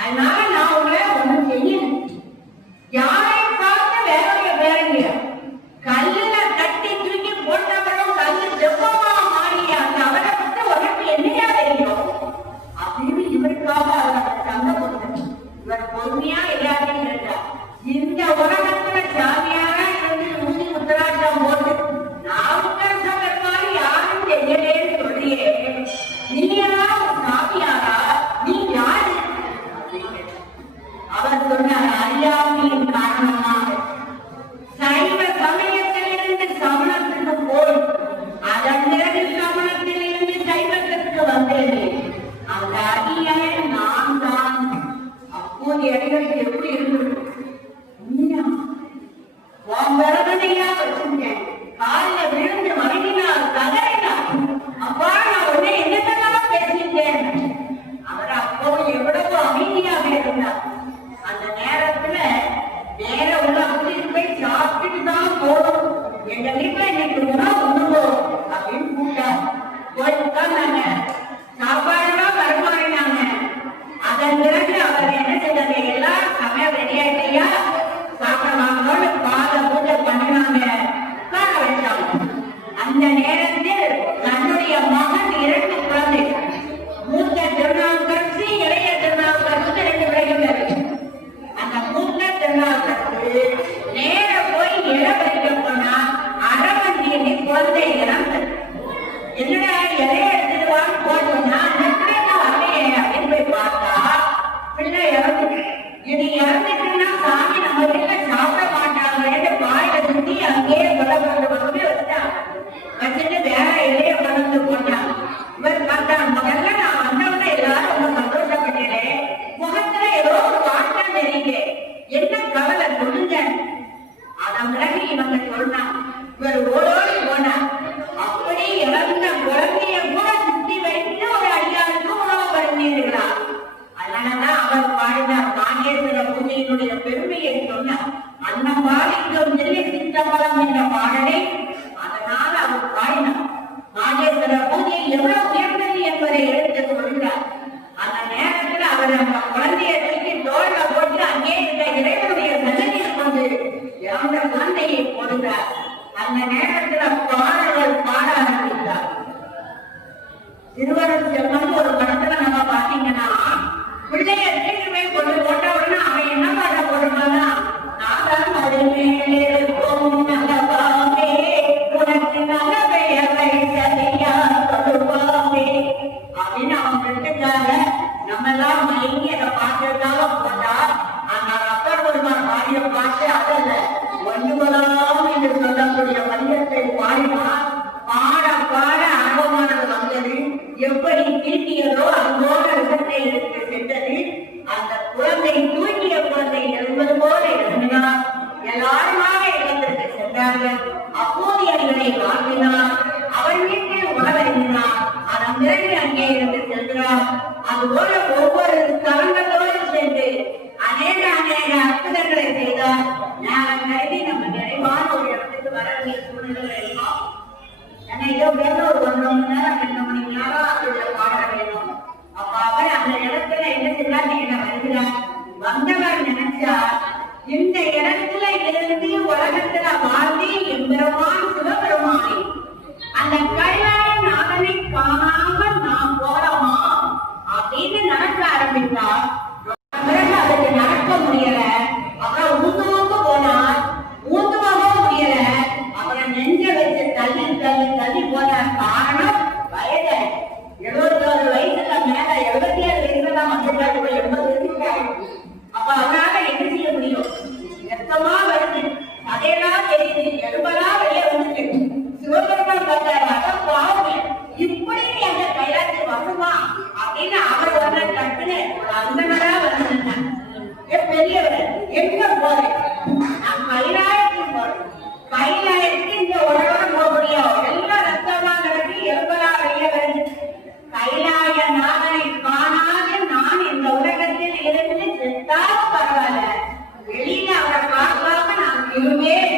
அதனால நான் உங்களை ஒண்ணு செய்யணும். யாரை பார்த்து வேறைய பேரங்க கல்லுல கட்டி தூக்கி போட்டவரும் கல்லு செப்பமா மாறிய அந்த அவரை பத்தி உனக்கு என்னையா தெரியும் அப்படின்னு இவருக்காக அவரை சண்டை போட்டார். இவர் பொறுமையா எல்லாத்தையும் கேட்டார். இந்த உலகத்துல சாமியாரா இருந்து ஊசி உத்தராட்டம் போட்டு நாவுக்கரசர் மாதிரி யாரும் தெரியலேன்னு சொல்றியே, நீயா சாமியாரா? நீ யாரு? அவர் சொன்னார், அறியாமையின் காரணமாக சைவ சமயத்திலிருந்து சமணத்துக்கு போய் அதன் பிறகு சமணத்திலிருந்து சைவத்திற்கு வந்தேன். அந்த அடியை நான் தான். அப்போது அடிகளுக்கு எப்படி இருந்தது? வரவனையா வச்சிருக்கேன். காலில் விழுந்து மறுநாள் தகரினார். அப்பா நான் உடனே என்னதான் பேசிட்டேன். அவர் அப்போ எவ்வளவு அமைதியாக இருந்தார். அந்த நேரத்துல வேற உள்ள போய் சாப்பிட்டு தான் போடும். எங்க வீட்டுல இன்னைக்கு உணவு உண்ணுவோ அப்படின்னு கூப்பிட்டார். போய் உட்கார்ந்தாங்க. சாப்பாடுலாம் பரிமாறினாங்க. அதன் பிறகு அவர் என்ன செய்தாங்க, எல்லாம் சமையல் ரெடியாயிட்டியா சாப்பிடவாங்களோட பாத பூஜை பண்ணினாங்க. உட்கார வச்சாங்க. அந்த நேரத்தில் தன்னுடைய மகன் 2 குழந்தை, மூத்த திருநாவுக்கரசு இளைய திருநாவுக்கரசு 2 பிள்ளைகள். அந்த மூத்த திருநாவுக்கரசு நேர போய் இடம் வைக்க போனா அரவந்தியை குழந்தை இறந்தது. என்னடா இலைய எடுத்துருவான்னு போட்டோம்னா வரலையே அப்படின்னு போய் பார்த்தா பிள்ளை இறந்துட்டு. இது இறந்துட்டுன்னா சாமி நம்ம வீட்டுல சாப்பிட மாட்டாங்க. பாயில சுத்தி அங்கேயே கொலப்பட்டு வந்து வச்சாங்க. வச்சுட்டு வேற இலைய கலந்து போட்டாங்க. இவர் பார்த்தாங்க, முதல்ல நான் வந்தவங்க எல்லாரும் ரொம்ப சந்தோஷப்பட்டேன். முகத்துல ஏதோ ஒரு வாட்டம் தெரியுங்க, என்ன கவலை சொல்லுங்க. அதன் பிறகு இவங்க சொன்னாங்க. இவர் ஓடோடி போனார். அப்படி இறந்த குழந்தைய கூட சுத்தி வைத்து ஒரு அடியாருக்கு உணவு பண்ணியிருக்கிறார். அதனாலதான் அவர் பாடினார். நாகேஸ்வர பூஜையினுடைய பெருமையை சொன்னார். அன்னம் பாடிக்கும் நெல்லி சித்தம்பலம் என்ற பாடலை அதனால அவர் பாடினார். நாகேஸ்வர பூஜை எவ்வளவு உயர்ந்தது என்பதை எடுத்து சொல்கிறார். அந்த நேரத்தில் அவர் அந்த குழந்தையை தூக்கி தோல்ல போட்டு அங்கே இருந்த இறைவனுடைய சன்னதியில் கொண்டு இறந்த குழந்தையை போடுகிறார். அந்த நேரத்தில் பாடல்கள் பாட ஆரம்பித்தார். திருவருள் செல்வன் ஒரு படத்துல நம்ம பாத்தீங்கன்னா, பிள்ளைய தீர்வே கொண்டு போட்ட உடனே அவன் என்ன பாட போடுறானா, நாதான் மறுமேலும் நலவாமே உனக்கு நல்ல பெயரை சரியா கொடுப்பாமே அப்படின்னு அவன் விட்டுக்காக நம்ம எல்லாம் மயங்கி அதை பாட்டுக்காக போட்டா அந்த அப்பர் பெருமான் பாடிய பாட்டு அதல்ல. ஒன்றுபலாம் என்று சொல்லக்கூடிய வலியத்தை பாடினார். பாட பாட அனுபவமானது வந்தது. எப்படி தீட்டியதோ அதோட விதத்தை எடுத்து சென்றது. அந்த குழந்தை தூக்கிய குழந்தை எழுவது போல எழுதினார். எல்லாருமாக இடத்திற்கு சென்றார்கள். அப்போது அவர்களை வாழ்த்தினார். அவர் வீட்டில் உணவருந்தினார். அதன் பிறகு அங்கே இருந்து செல்கிறார். அதுபோல ஒவ்வொரு தலங்களோடு சென்று அநேக அற்புதங்களை செய்தார். நான் கருதி நம்ம நிறைவான ஒரு இடத்துக்கு வர வேண்டிய சூழ்நிலை இருக்கும். ஏன்னா இதோ பேச ஒரு 1 மணி நேரம் 2 மணி நேரம் பாட வேணும். அந்த இடத்துல என்ன செய்யலாம் நீங்க வருகிறார் வந்தவர் நினைச்சா இந்த இடத்துல இருந்து உலகத்துல வாழ்ந்து எம்பெருமான் சிவபெருமானை அந்த கைலாய நாதனை காணாம நாம் போறோமா அப்படின்னு நடக்க ஆரம்பித்தா பிறகு அதுக்கு நடக்க முடியல. அப்புறம் ஊந்து போனார், ஊந்துவாகவும் முடியல. அப்புறம் நெஞ்ச வச்சு தள்ளி தள்ளி தள்ளி போனார். காரணம் வயது 71 வயசுல மேல 77 வயசுல தான் மக்கள் 80 வயசுக்கு. அப்ப அவரால என்ன செய்ய முடியும்? ரத்தமா வருது, அதையெல்லாம் தெரியுது, எலும்பலா வெளியே வந்துட்டு சிவபெருமான் பார்த்தாரு. அதான் பாவம், இப்படி அந்த கைலாசி வருமா அப்படின்னு அவர் வந்த டக்குன்னு ஒரு அந்தனரா வந்திருந்தாங்க. பெரியவர் எங்க போறேன்? நான் கைலாயத்துக்கு போறேன். கைலாயத்துக்கு இந்த உலகோட போக முடியும். எல்லாம் ரத்தமா நடத்தி எலும்பலா வெளியே வருது. கைலாய நாதனை காணாது நான் இந்த உலகத்தில் இருந்து செத்தால் பரவாயில்ல, வெளியில அவரை பார்க்காம நான் இருவேன்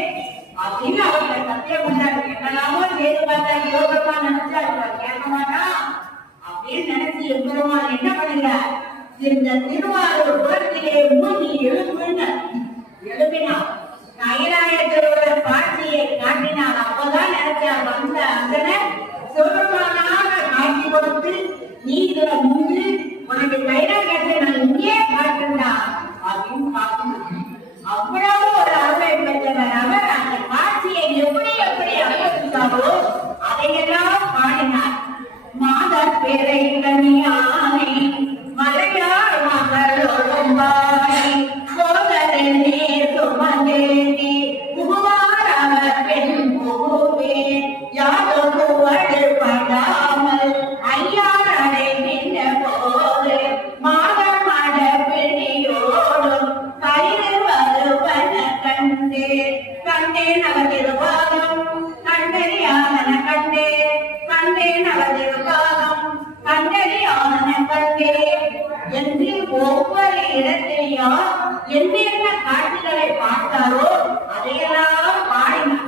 அப்படின்னு அவர்களை சத்தியம் பண்ணாரு. என்னெல்லாமோ செய்து பார்த்தா யோகமா நினைச்சா அவர் கேட்க மாட்டான் அப்படின்னு நினைச்சு எம்பெருமான் என்ன பண்ணுகிறார்? இந்த திருவாரூர் புறத்திலே மூழ்கி எழுப்பினார். கைலாயத்தோட காட்சியை காட்டினார். அப்பதான் நினைச்சார் வந்த அந்தன சிவபெருமானாக காட்சி கொடுத்து நீ இதுல முன்பு உனக்கு கைலாயத்தை நான் இங்கே காட்டுண்டா அப்படின்னு பார்க்கணும். அவ்வளவு ஒரு அருமை பெற்றவர் அவர். அந்த காட்சியை எப்படி எப்படி அனுபவித்தாரோ அதையெல்லாம் பாடினார். மாதர் பேரை கனியானை மலையார் மகளோடும்பாய் சோதரனே சுமந்தேனே புகுவார் அவர் பெண் புகுவே யாதோ புகழ் படாமல் ஐயார் அடை நின்ற போது மாதர் மட பிடியோடும் கயிறு வருவன கண்டே கண்டேன் அவர் திருவாதம் கண்டறியாதன கண்டே கண்டேன் அவர் திருவாதம் கண்டறியாதன கண்டே என்று ஒவ்வொரு இடத்திலேயும் என்னென்ன காட்சிகளை பார்த்தாரோ அதையெல்லாம் பாடினார்.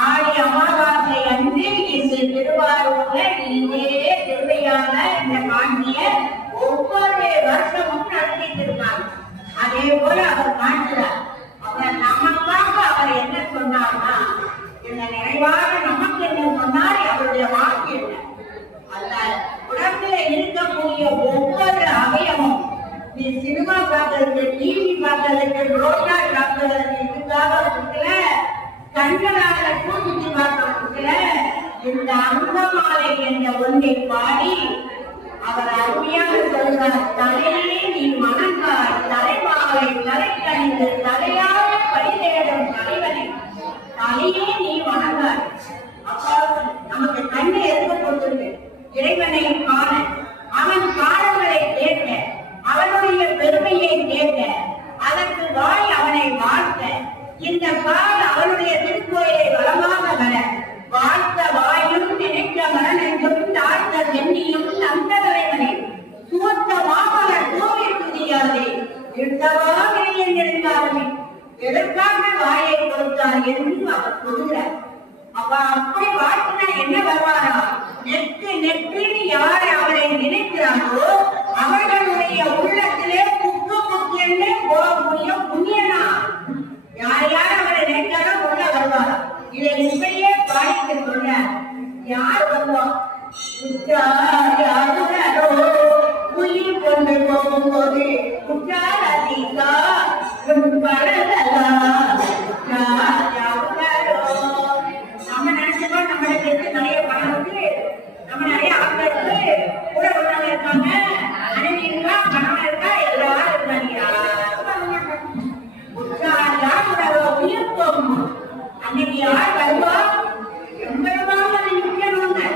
ஆடி அமாவாசை அன்று இந்த திருவாரூர்ல இதே திருவையான இந்த காட்சியை ஒவ்வொரு வருஷமும் நடத்திட்டு இருக்காங்க. அதே போல அவர் காட்டுறார். அவர் நமக்காக அவர் என்ன சொன்னார்னா, இந்த நிறைவாக நமக்கு என்ன சொன்னார், அவருடைய வாக்கு என்ன? அந்த உடம்புல இருக்கக்கூடிய ஒவ்வொரு அவயமும் நீ சினிமா பார்க்கறதுக்கு, டிவி பார்க்கறதுக்கு, ரோட்டா பார்க்கறதுக்கு, இதுக்காக இருக்குல்ல, கண்களால கூட்டி பார்க்கறதுக்குல இந்த அங்கமாலை என்ற ஒன்றை பாடி அவர் அருமையாக சொல்றார். தலையே நீ மணங்காய் தலைமாலை தலைக்கணிந்து தலையாக பரிதேடும் தலைவனை தலையே நீ வணங்காய். அப்பா நமக்கு கண்ணை எடுத்து கொடுத்துருக்கு இறைவனை காண, அவன் காலங்களை கேட்க, அவனுடைய பெருமையை கேட்க, அதற்கு வாய் அவனை வாழ்த்த, இந்த கால் அவனுடைய திருக்கோயிலை வளமாக வர வாழ்த்த வாயும் நினைக்க மனநெஞ்சும் தாழ்த்த வெண்ணியும் அந்த தலைவனை சுத்தமாக தூவி புதியாதே இருந்தவா நினைந்தாலுமே எதற்காக வாயை கொடுத்தார் என்று அவர் சொல்கிறார். அப்ப அப்படி வாழ்த்தினா என்ன வருவாரா? நெற்கு நெற்றின்னு யார் அவரை நினைக்கிறாரோ அவர்களுடைய உள்ளத்திலே புக்கு புக்கியன்னு போக முடியும் புண்ணியனா. யார் யார் அவரை நினைச்சாலும் உள்ள வருவாரா? இதை இப்படியே பாடிட்டு சொல்ற யார் வருவார்? உயிர் கொண்டு போகும்போது குற்றால தீசா நம்ம நினைச்சோம் நம்மளுக்கு நிறைய பணம் இருக்கு, நம்ம நிறைய ஆட்கள் இருக்கு, கூட ஒருத்தவங்க இருக்காங்க, மனைவி இருக்கா, கணவன் இருக்கா, எல்லாரும் இருக்காங்க. உயிர் போகும் அன்னைக்கு யார் வருவா? எம்பெருமாக நிற்கணும்னு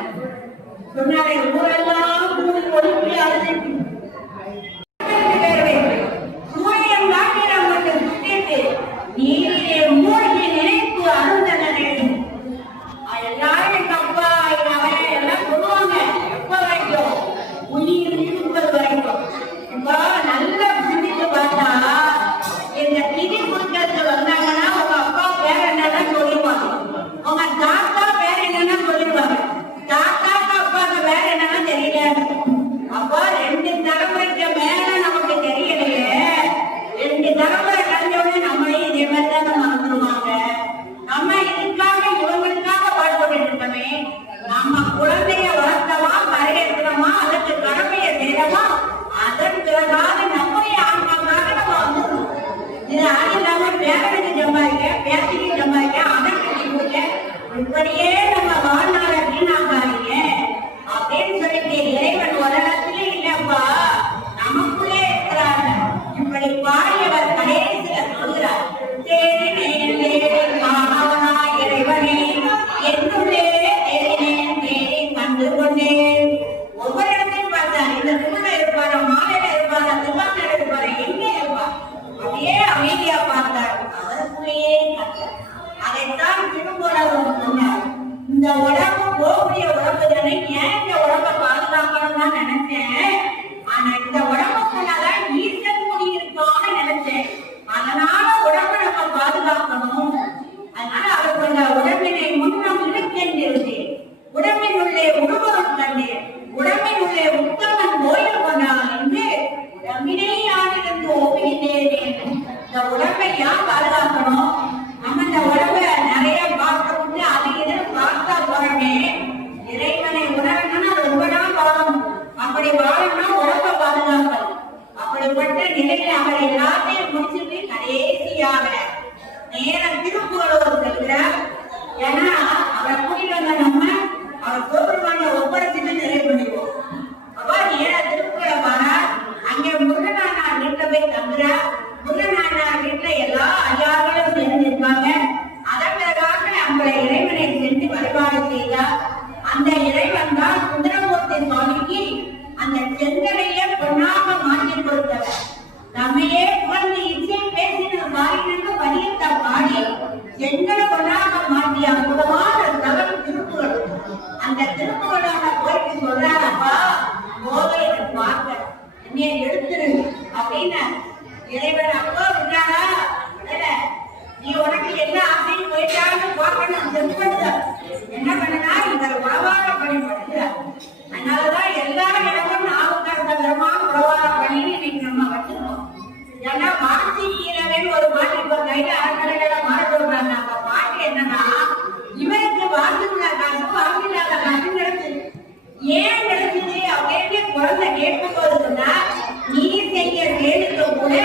சொன்னாரே. ஊரெல்லாம் கூடி ஒழுங்கி அழைச்சி இந்த உடம்பு போகக்கூடிய உடம்பு தானே, ஏன் இந்த உடம்பை பாதுகாக்கணும்னு தான் நினைச்சேன். ஆனா இந்த உடம்புக்குள்ளதான் ஈர்க்கல் முடி இருக்கான்னு நினைச்சேன். அதனால உடம்பை நம்ம பாதுகாக்கணும். அதனால அவருக்குள்ள உடம்பினை முன்னம் இழுக்கின்றது. உடம்பின் உள்ளே உருவம் கண்டு உடம்பின் உள்ளே உத்தமன் கோயில் கொண்டான் என்று உடம்பினை யாரிருந்து ஒப்புகின்றேன். இந்த உடம்பை யார் பாதுகாக்கணும்? நம்ம இந்த உடம்பை நிறைய பார்த்து அது எதிர்ப்பு பார்த்தா போறமே. இறைவனை உணரணும்னா ரொம்ப நாள் வாழணும். அப்படி வாழணும்னா உடம்பை பாதுகாக்கணும். அப்படிப்பட்ட நிலையில அவர் எல்லாத்தையும் முடிச்சுட்டு கடைசியாக நேரம் திருப்புகளோடு செல்கிறார். ஏன்னா அவரை கூட்டிட்டு வந்த நம்ம அவர் கோபுரமான ஒப்படைச்சிட்டு நிறைவு பண்ணிடுவோம். அப்ப நேர திருப்புகளை வர அங்கே முருகனானார் வீட்டுல போய் தங்குறார். முருகனானார் வீட்டுல எல்லா ஐயார்களும் சேர்ந்திருப்பாங்க. அதன் பிறகாக நம்மளை இறைவனை சென்று வழிபாடு செய்தார். அந்த இறைவன் தான் சுந்தரமூர்த்தி சுவாமிக்கு அந்த செங்கலையே பொன்னாக மாற்றி கொடுத்தவர். நம்மையே புகழ்ந்து இசை பேசின வாயிலிருந்து பதியத்தை பாடி செங்கலை பொன்னாக மாற்றிய அற்புதமான தகவல் திருப்புகள். அந்த திருப்புகளாக போயிட்டு சொல்றாரப்பா, கோவை பார்க்க என்னைய எடுத்துரு அப்படின்னு இறைவன் அப்பா விட்டாரா? நீ உனக்கு என்ன ஆசைன்னு போயிட்டான்னு பார்க்கணும். செல்வந்த என்ன பண்ணனா இவர் உறவாட பணி பண்ணுறார். அதனாலதான் எல்லா இடமும் நாவுக்கரசகரமா உறவாட பணின்னு இன்னைக்கு நம்ம வச்சிருக்கோம். ஏன்னா மாசி கீரவன் ஒரு பாட்டு இப்ப கையில அறக்கடையில மாற சொல்றாங்க. அந்த பாட்டு என்னன்னா, இவருக்கு வாசிக்கிற காசு வாங்கில்லாத காசு கிடைச்சது. ஏன் கிடைச்சது அப்படின்னு குழந்தை கேட்கும் போது சொன்னா, நீ செய்ய செயலுக்கு கூட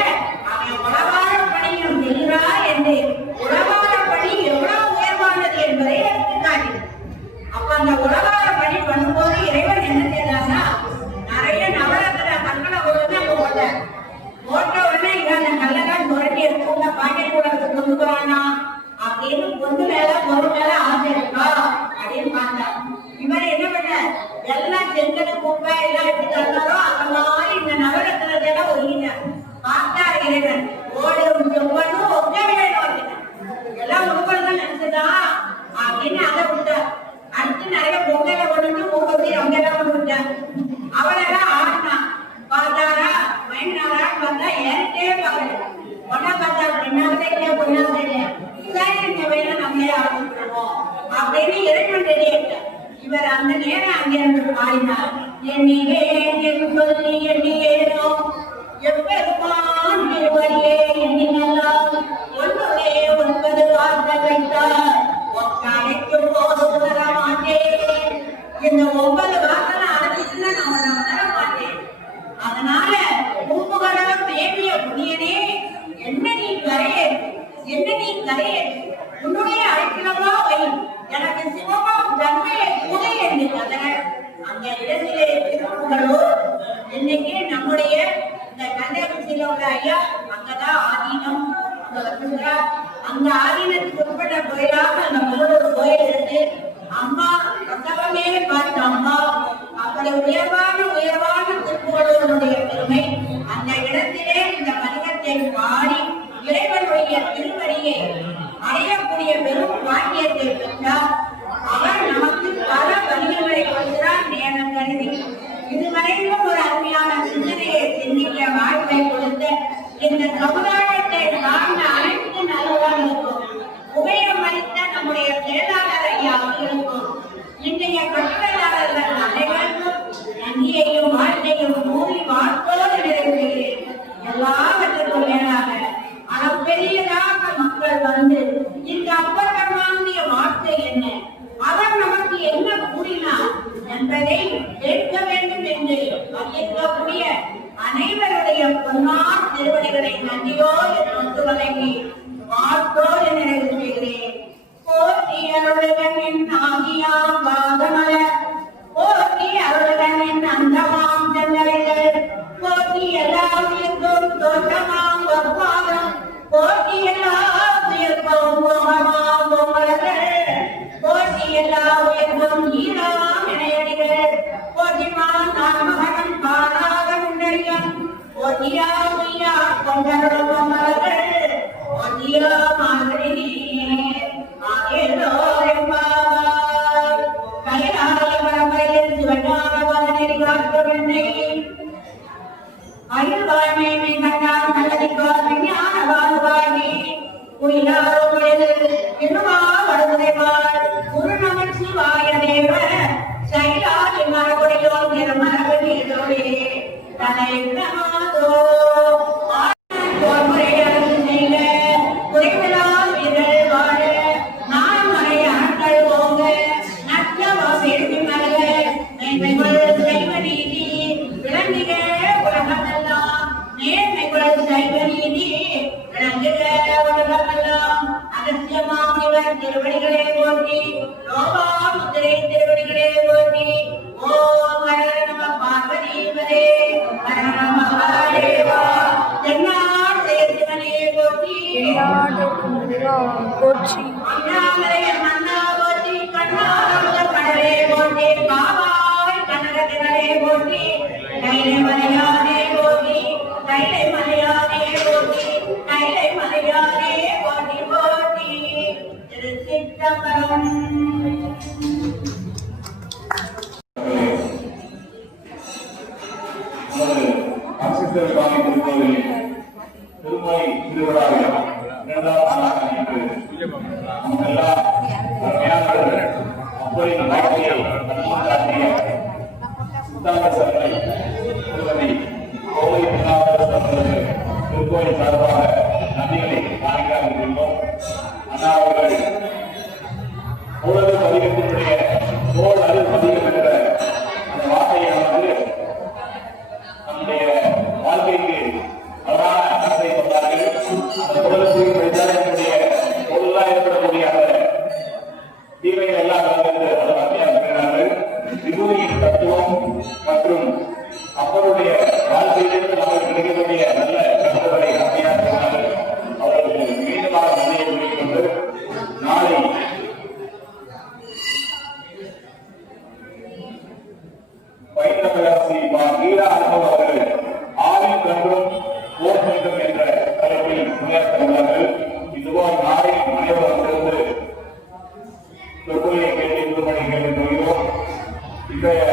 அவன் உறவாட பணியும் செய்கிறா என்று உறவாட பணி எவ்வளவு உயர்வானது என்பதை எடுத்துக்காட்டு. அப்ப அந்த உறவாட பணி பண்ணும்போது இறைவன் என்ன செய்தார்னா, நிறைய நவரத்தின கற்களை உடனே போட்ட உடனே இவன் அந்த கல்லதான் சுரண்டி எடுத்துக்கோங்க பாக்கெட் கூட கொண்டு போறானா அப்படின்னு பொண்ணு மேல பொருள் மேல ஆசை இருக்கா அப்படின்னு பார்த்தார். இவர் என்ன பண்ண, எல்லாம் செங்கல் குப்பை எல்லாம் எப்படி தந்தாரோ அந்த மாதிரி இந்த நவரத்தினத்தை எல்லாம் ஒதுங்கினார். பார்த்தார் இறைவன், ஓடும் செவ்வனும் ஒக்க வேணும் எல்லாம் உருவல் தான் நினைச்சதான் அப்படின்னு அதை விட்டார். அடுத்து நிறைய பொங்கலை கொண்டு மூணு அவங்க எல்லாம் கொண்டு விட்டார். அவளெல்லாம் ஆடினா பார்த்தாரா மயனாரான்னு பார்த்தா ஏறிட்டே பார்க்கல. ஒன்னா பார்த்தா பெண்ணாவது இல்லையா பொண்ணாவது இல்லையா, சரி இந்த வேலை நம்மளே ஆரம்பிச்சிருவோம் அப்படின்னு இறைவன் ரெடியாட்டார். இவர் அந்த நேரம் அங்கிருந்து பாடினார். எண்ணியே என் சொல்லி எண்ணியேனோ எப்பெருமான் திருவடியே எண்ணினெல்லாம் ஒன்றுடைய 9 வார்த்தை வைத்தார் ஒக்கடைக்கும் போது உணர மாட்டேன். இந்த 9 வார்த்தை அழைச்சிட்டுல நான் உணர மாட்டேன். அதனால பூம்புகரம் தேவிய புனியனே என்ன நீ கரையேற்று, என்ன நீ கரையேற்று, உன்னுடைய அழைக்கிறவா வை, எனக்கு சிவமும் தன்மையை குறை என்று கதற அந்த இடத்திலே திருப்புகளூர் இன்னைக்கு நம்முடைய இந்த கண்டபுச்சியில உள்ள ஐயா அங்கதான் ஆதீனம் அங்க வச்சிருக்கிறார். அந்த ஆதீனத்துக்கு உட்பட்ட கோயிலாக அந்த முதலூர் கோயில் இருக்கு. அம்மா பிரசவமே பார்த்த அம்மா அப்படி உயர்வான திருப்புகளூருடைய பெருமை. அந்த இடத்திலே இந்த பதிகத்தை பாடி இறைவனுடைய திருவடியை அடையக்கூடிய பெரும் பாக்கியத்தை பெற்றார். அவர் நமக்கு பல பதிகங்களை கொடுக்கிறார் நேரம் கருதி. இதுவரைக்கும் ஒரு அருமையான சிந்தனையை சிந்திக்க வாழ்வை கொடுத்த இந்த சமுதாயத்தை சார்ந்த அனைத்து நல்லவர்களுக்கும் உபயம் அளித்த நம்முடைய செயலாளர் ஐயா அவர்களுக்கும் இன்றைய கட்டளையாளர்கள் அனைவருக்கும் நன்றியையும் வாழ்க்கையும் கூறி வாழ்த்தோடு நிறைவேறுகிறேன். எல்லாவற்றுக்கும் மேலாக அளப்பெரியதாக மக்கள் வந்து இந்த அப்பட்டமாந்திய வார்த்தை என்ன, அவர் நமக்கு என்ன கூறினார் என்பதை கேட்க வேண்டும் என்று வலியுறுத்தக்கூடிய அனைவருடைய பொன்னார் திருவடிகளை நன்றியோடு தொட்டு வழங்கி வாழ்த்தோடு நிறைவு செய்கிறேன். போற்றி அருளுகனின் ஆகியாம் பாதமல, போற்றி அருளுகனின் அந்தமாம் ஜன்னலைகள், போற்றி எல்லாம் எங்கும் தோற்றமாம் வப்பாதம், போற்றி எல்லாம் உயர்வும் மோகமாம் பொம்மலர்கள், போற்றி எல்லா உயர்வும் ஈராம் இணையடிகள், போற்றிமான் நான் மகனம் பாராத முன்னறியம், போற்றியா உய்யா கொண்டருள் பொம்மலர்கள், போற்றியா மாதிரி ஆகியோர் என்பார். மயில் வாழ்மை கண்டா நல்லதிக்கார் விஞ்ஞான வாழ்வாகி உயிலாரோடு என்னுமா வடுமுறைவாள் குரு நமன் சிவாய தேவ சைலாதி மரபுடையோ திருமரபு நீரோடே தலை நமதோ திருவடிகளே போற்றி லோபாமுத்திரை திருவடிகளே போற்றி ஓம் ஹர நம பார்வதீபதே ஹர நம மகாதேவா தென்னாடு தேசிவனே போற்றி அண்ணாமலையன் மன்னா போற்றி கண்ணாரமுத கடலே போற்றி காவாய் கனகத்தினரே போற்றி கைலை மலையானே போற்றி கைலை மலையானே போற்றி கைலை மலையானே போற்றி போற்றி திருச்சிற்றம்பலம். அக்ஷேஸ்வர சுவாமி திருக்கோவில் திருமலை திருவிழாவில் இரண்டாம் நாள் இன்று எல்லா அருமையானவர்கள் அப்படி நம்பிக்கையை காட்டிய புத்தாண்டு சந்தை திருமதி கோவை புத்தாண்டு திருக்கோயில் சார்பாக நன்றிகளை காணிக்காமல் அண்ணா அவர்கள் ஊழல் பதிகத்தினுடைய தோல் அரு பதிகம் என்ற அந்த வார்த்தையை வந்து நம்முடைய வாழ்க்கைக்கு அழகான அர்த்தத்தை கொண்டார்கள். அந்த உலகத்தில் விளையாடக்கூடிய பொருளாக ஏற்படக்கூடிய அந்த தீமைகள் எல்லாம் கலந்து அதை அத்தியாசிக்கிறார்கள். விபூதியின் தத்துவம் மற்றும் அப்பருடைய வாழ்க்கையிலிருந்து நமக்கு கிடைக்கக்கூடிய நல்ல கருத்துக்களை அத்தியாசிக்கிறார்கள். அவர்களுக்கு மீண்டுமாக நன்றியை கூறிக்கொண்டு நாளை வைத்தியராசி கீழா அனுபவம் அவர்கள் ஆவின் கன்றும் போர் வேண்டும் என்ற தலைப்பில் உரையாற்ற உள்ளார்கள். இதுபோல் நாளை அனைவரும் சேர்ந்து சொற்பொழிவை கேட்டு இந்து பணிகள் என்று இன்றைய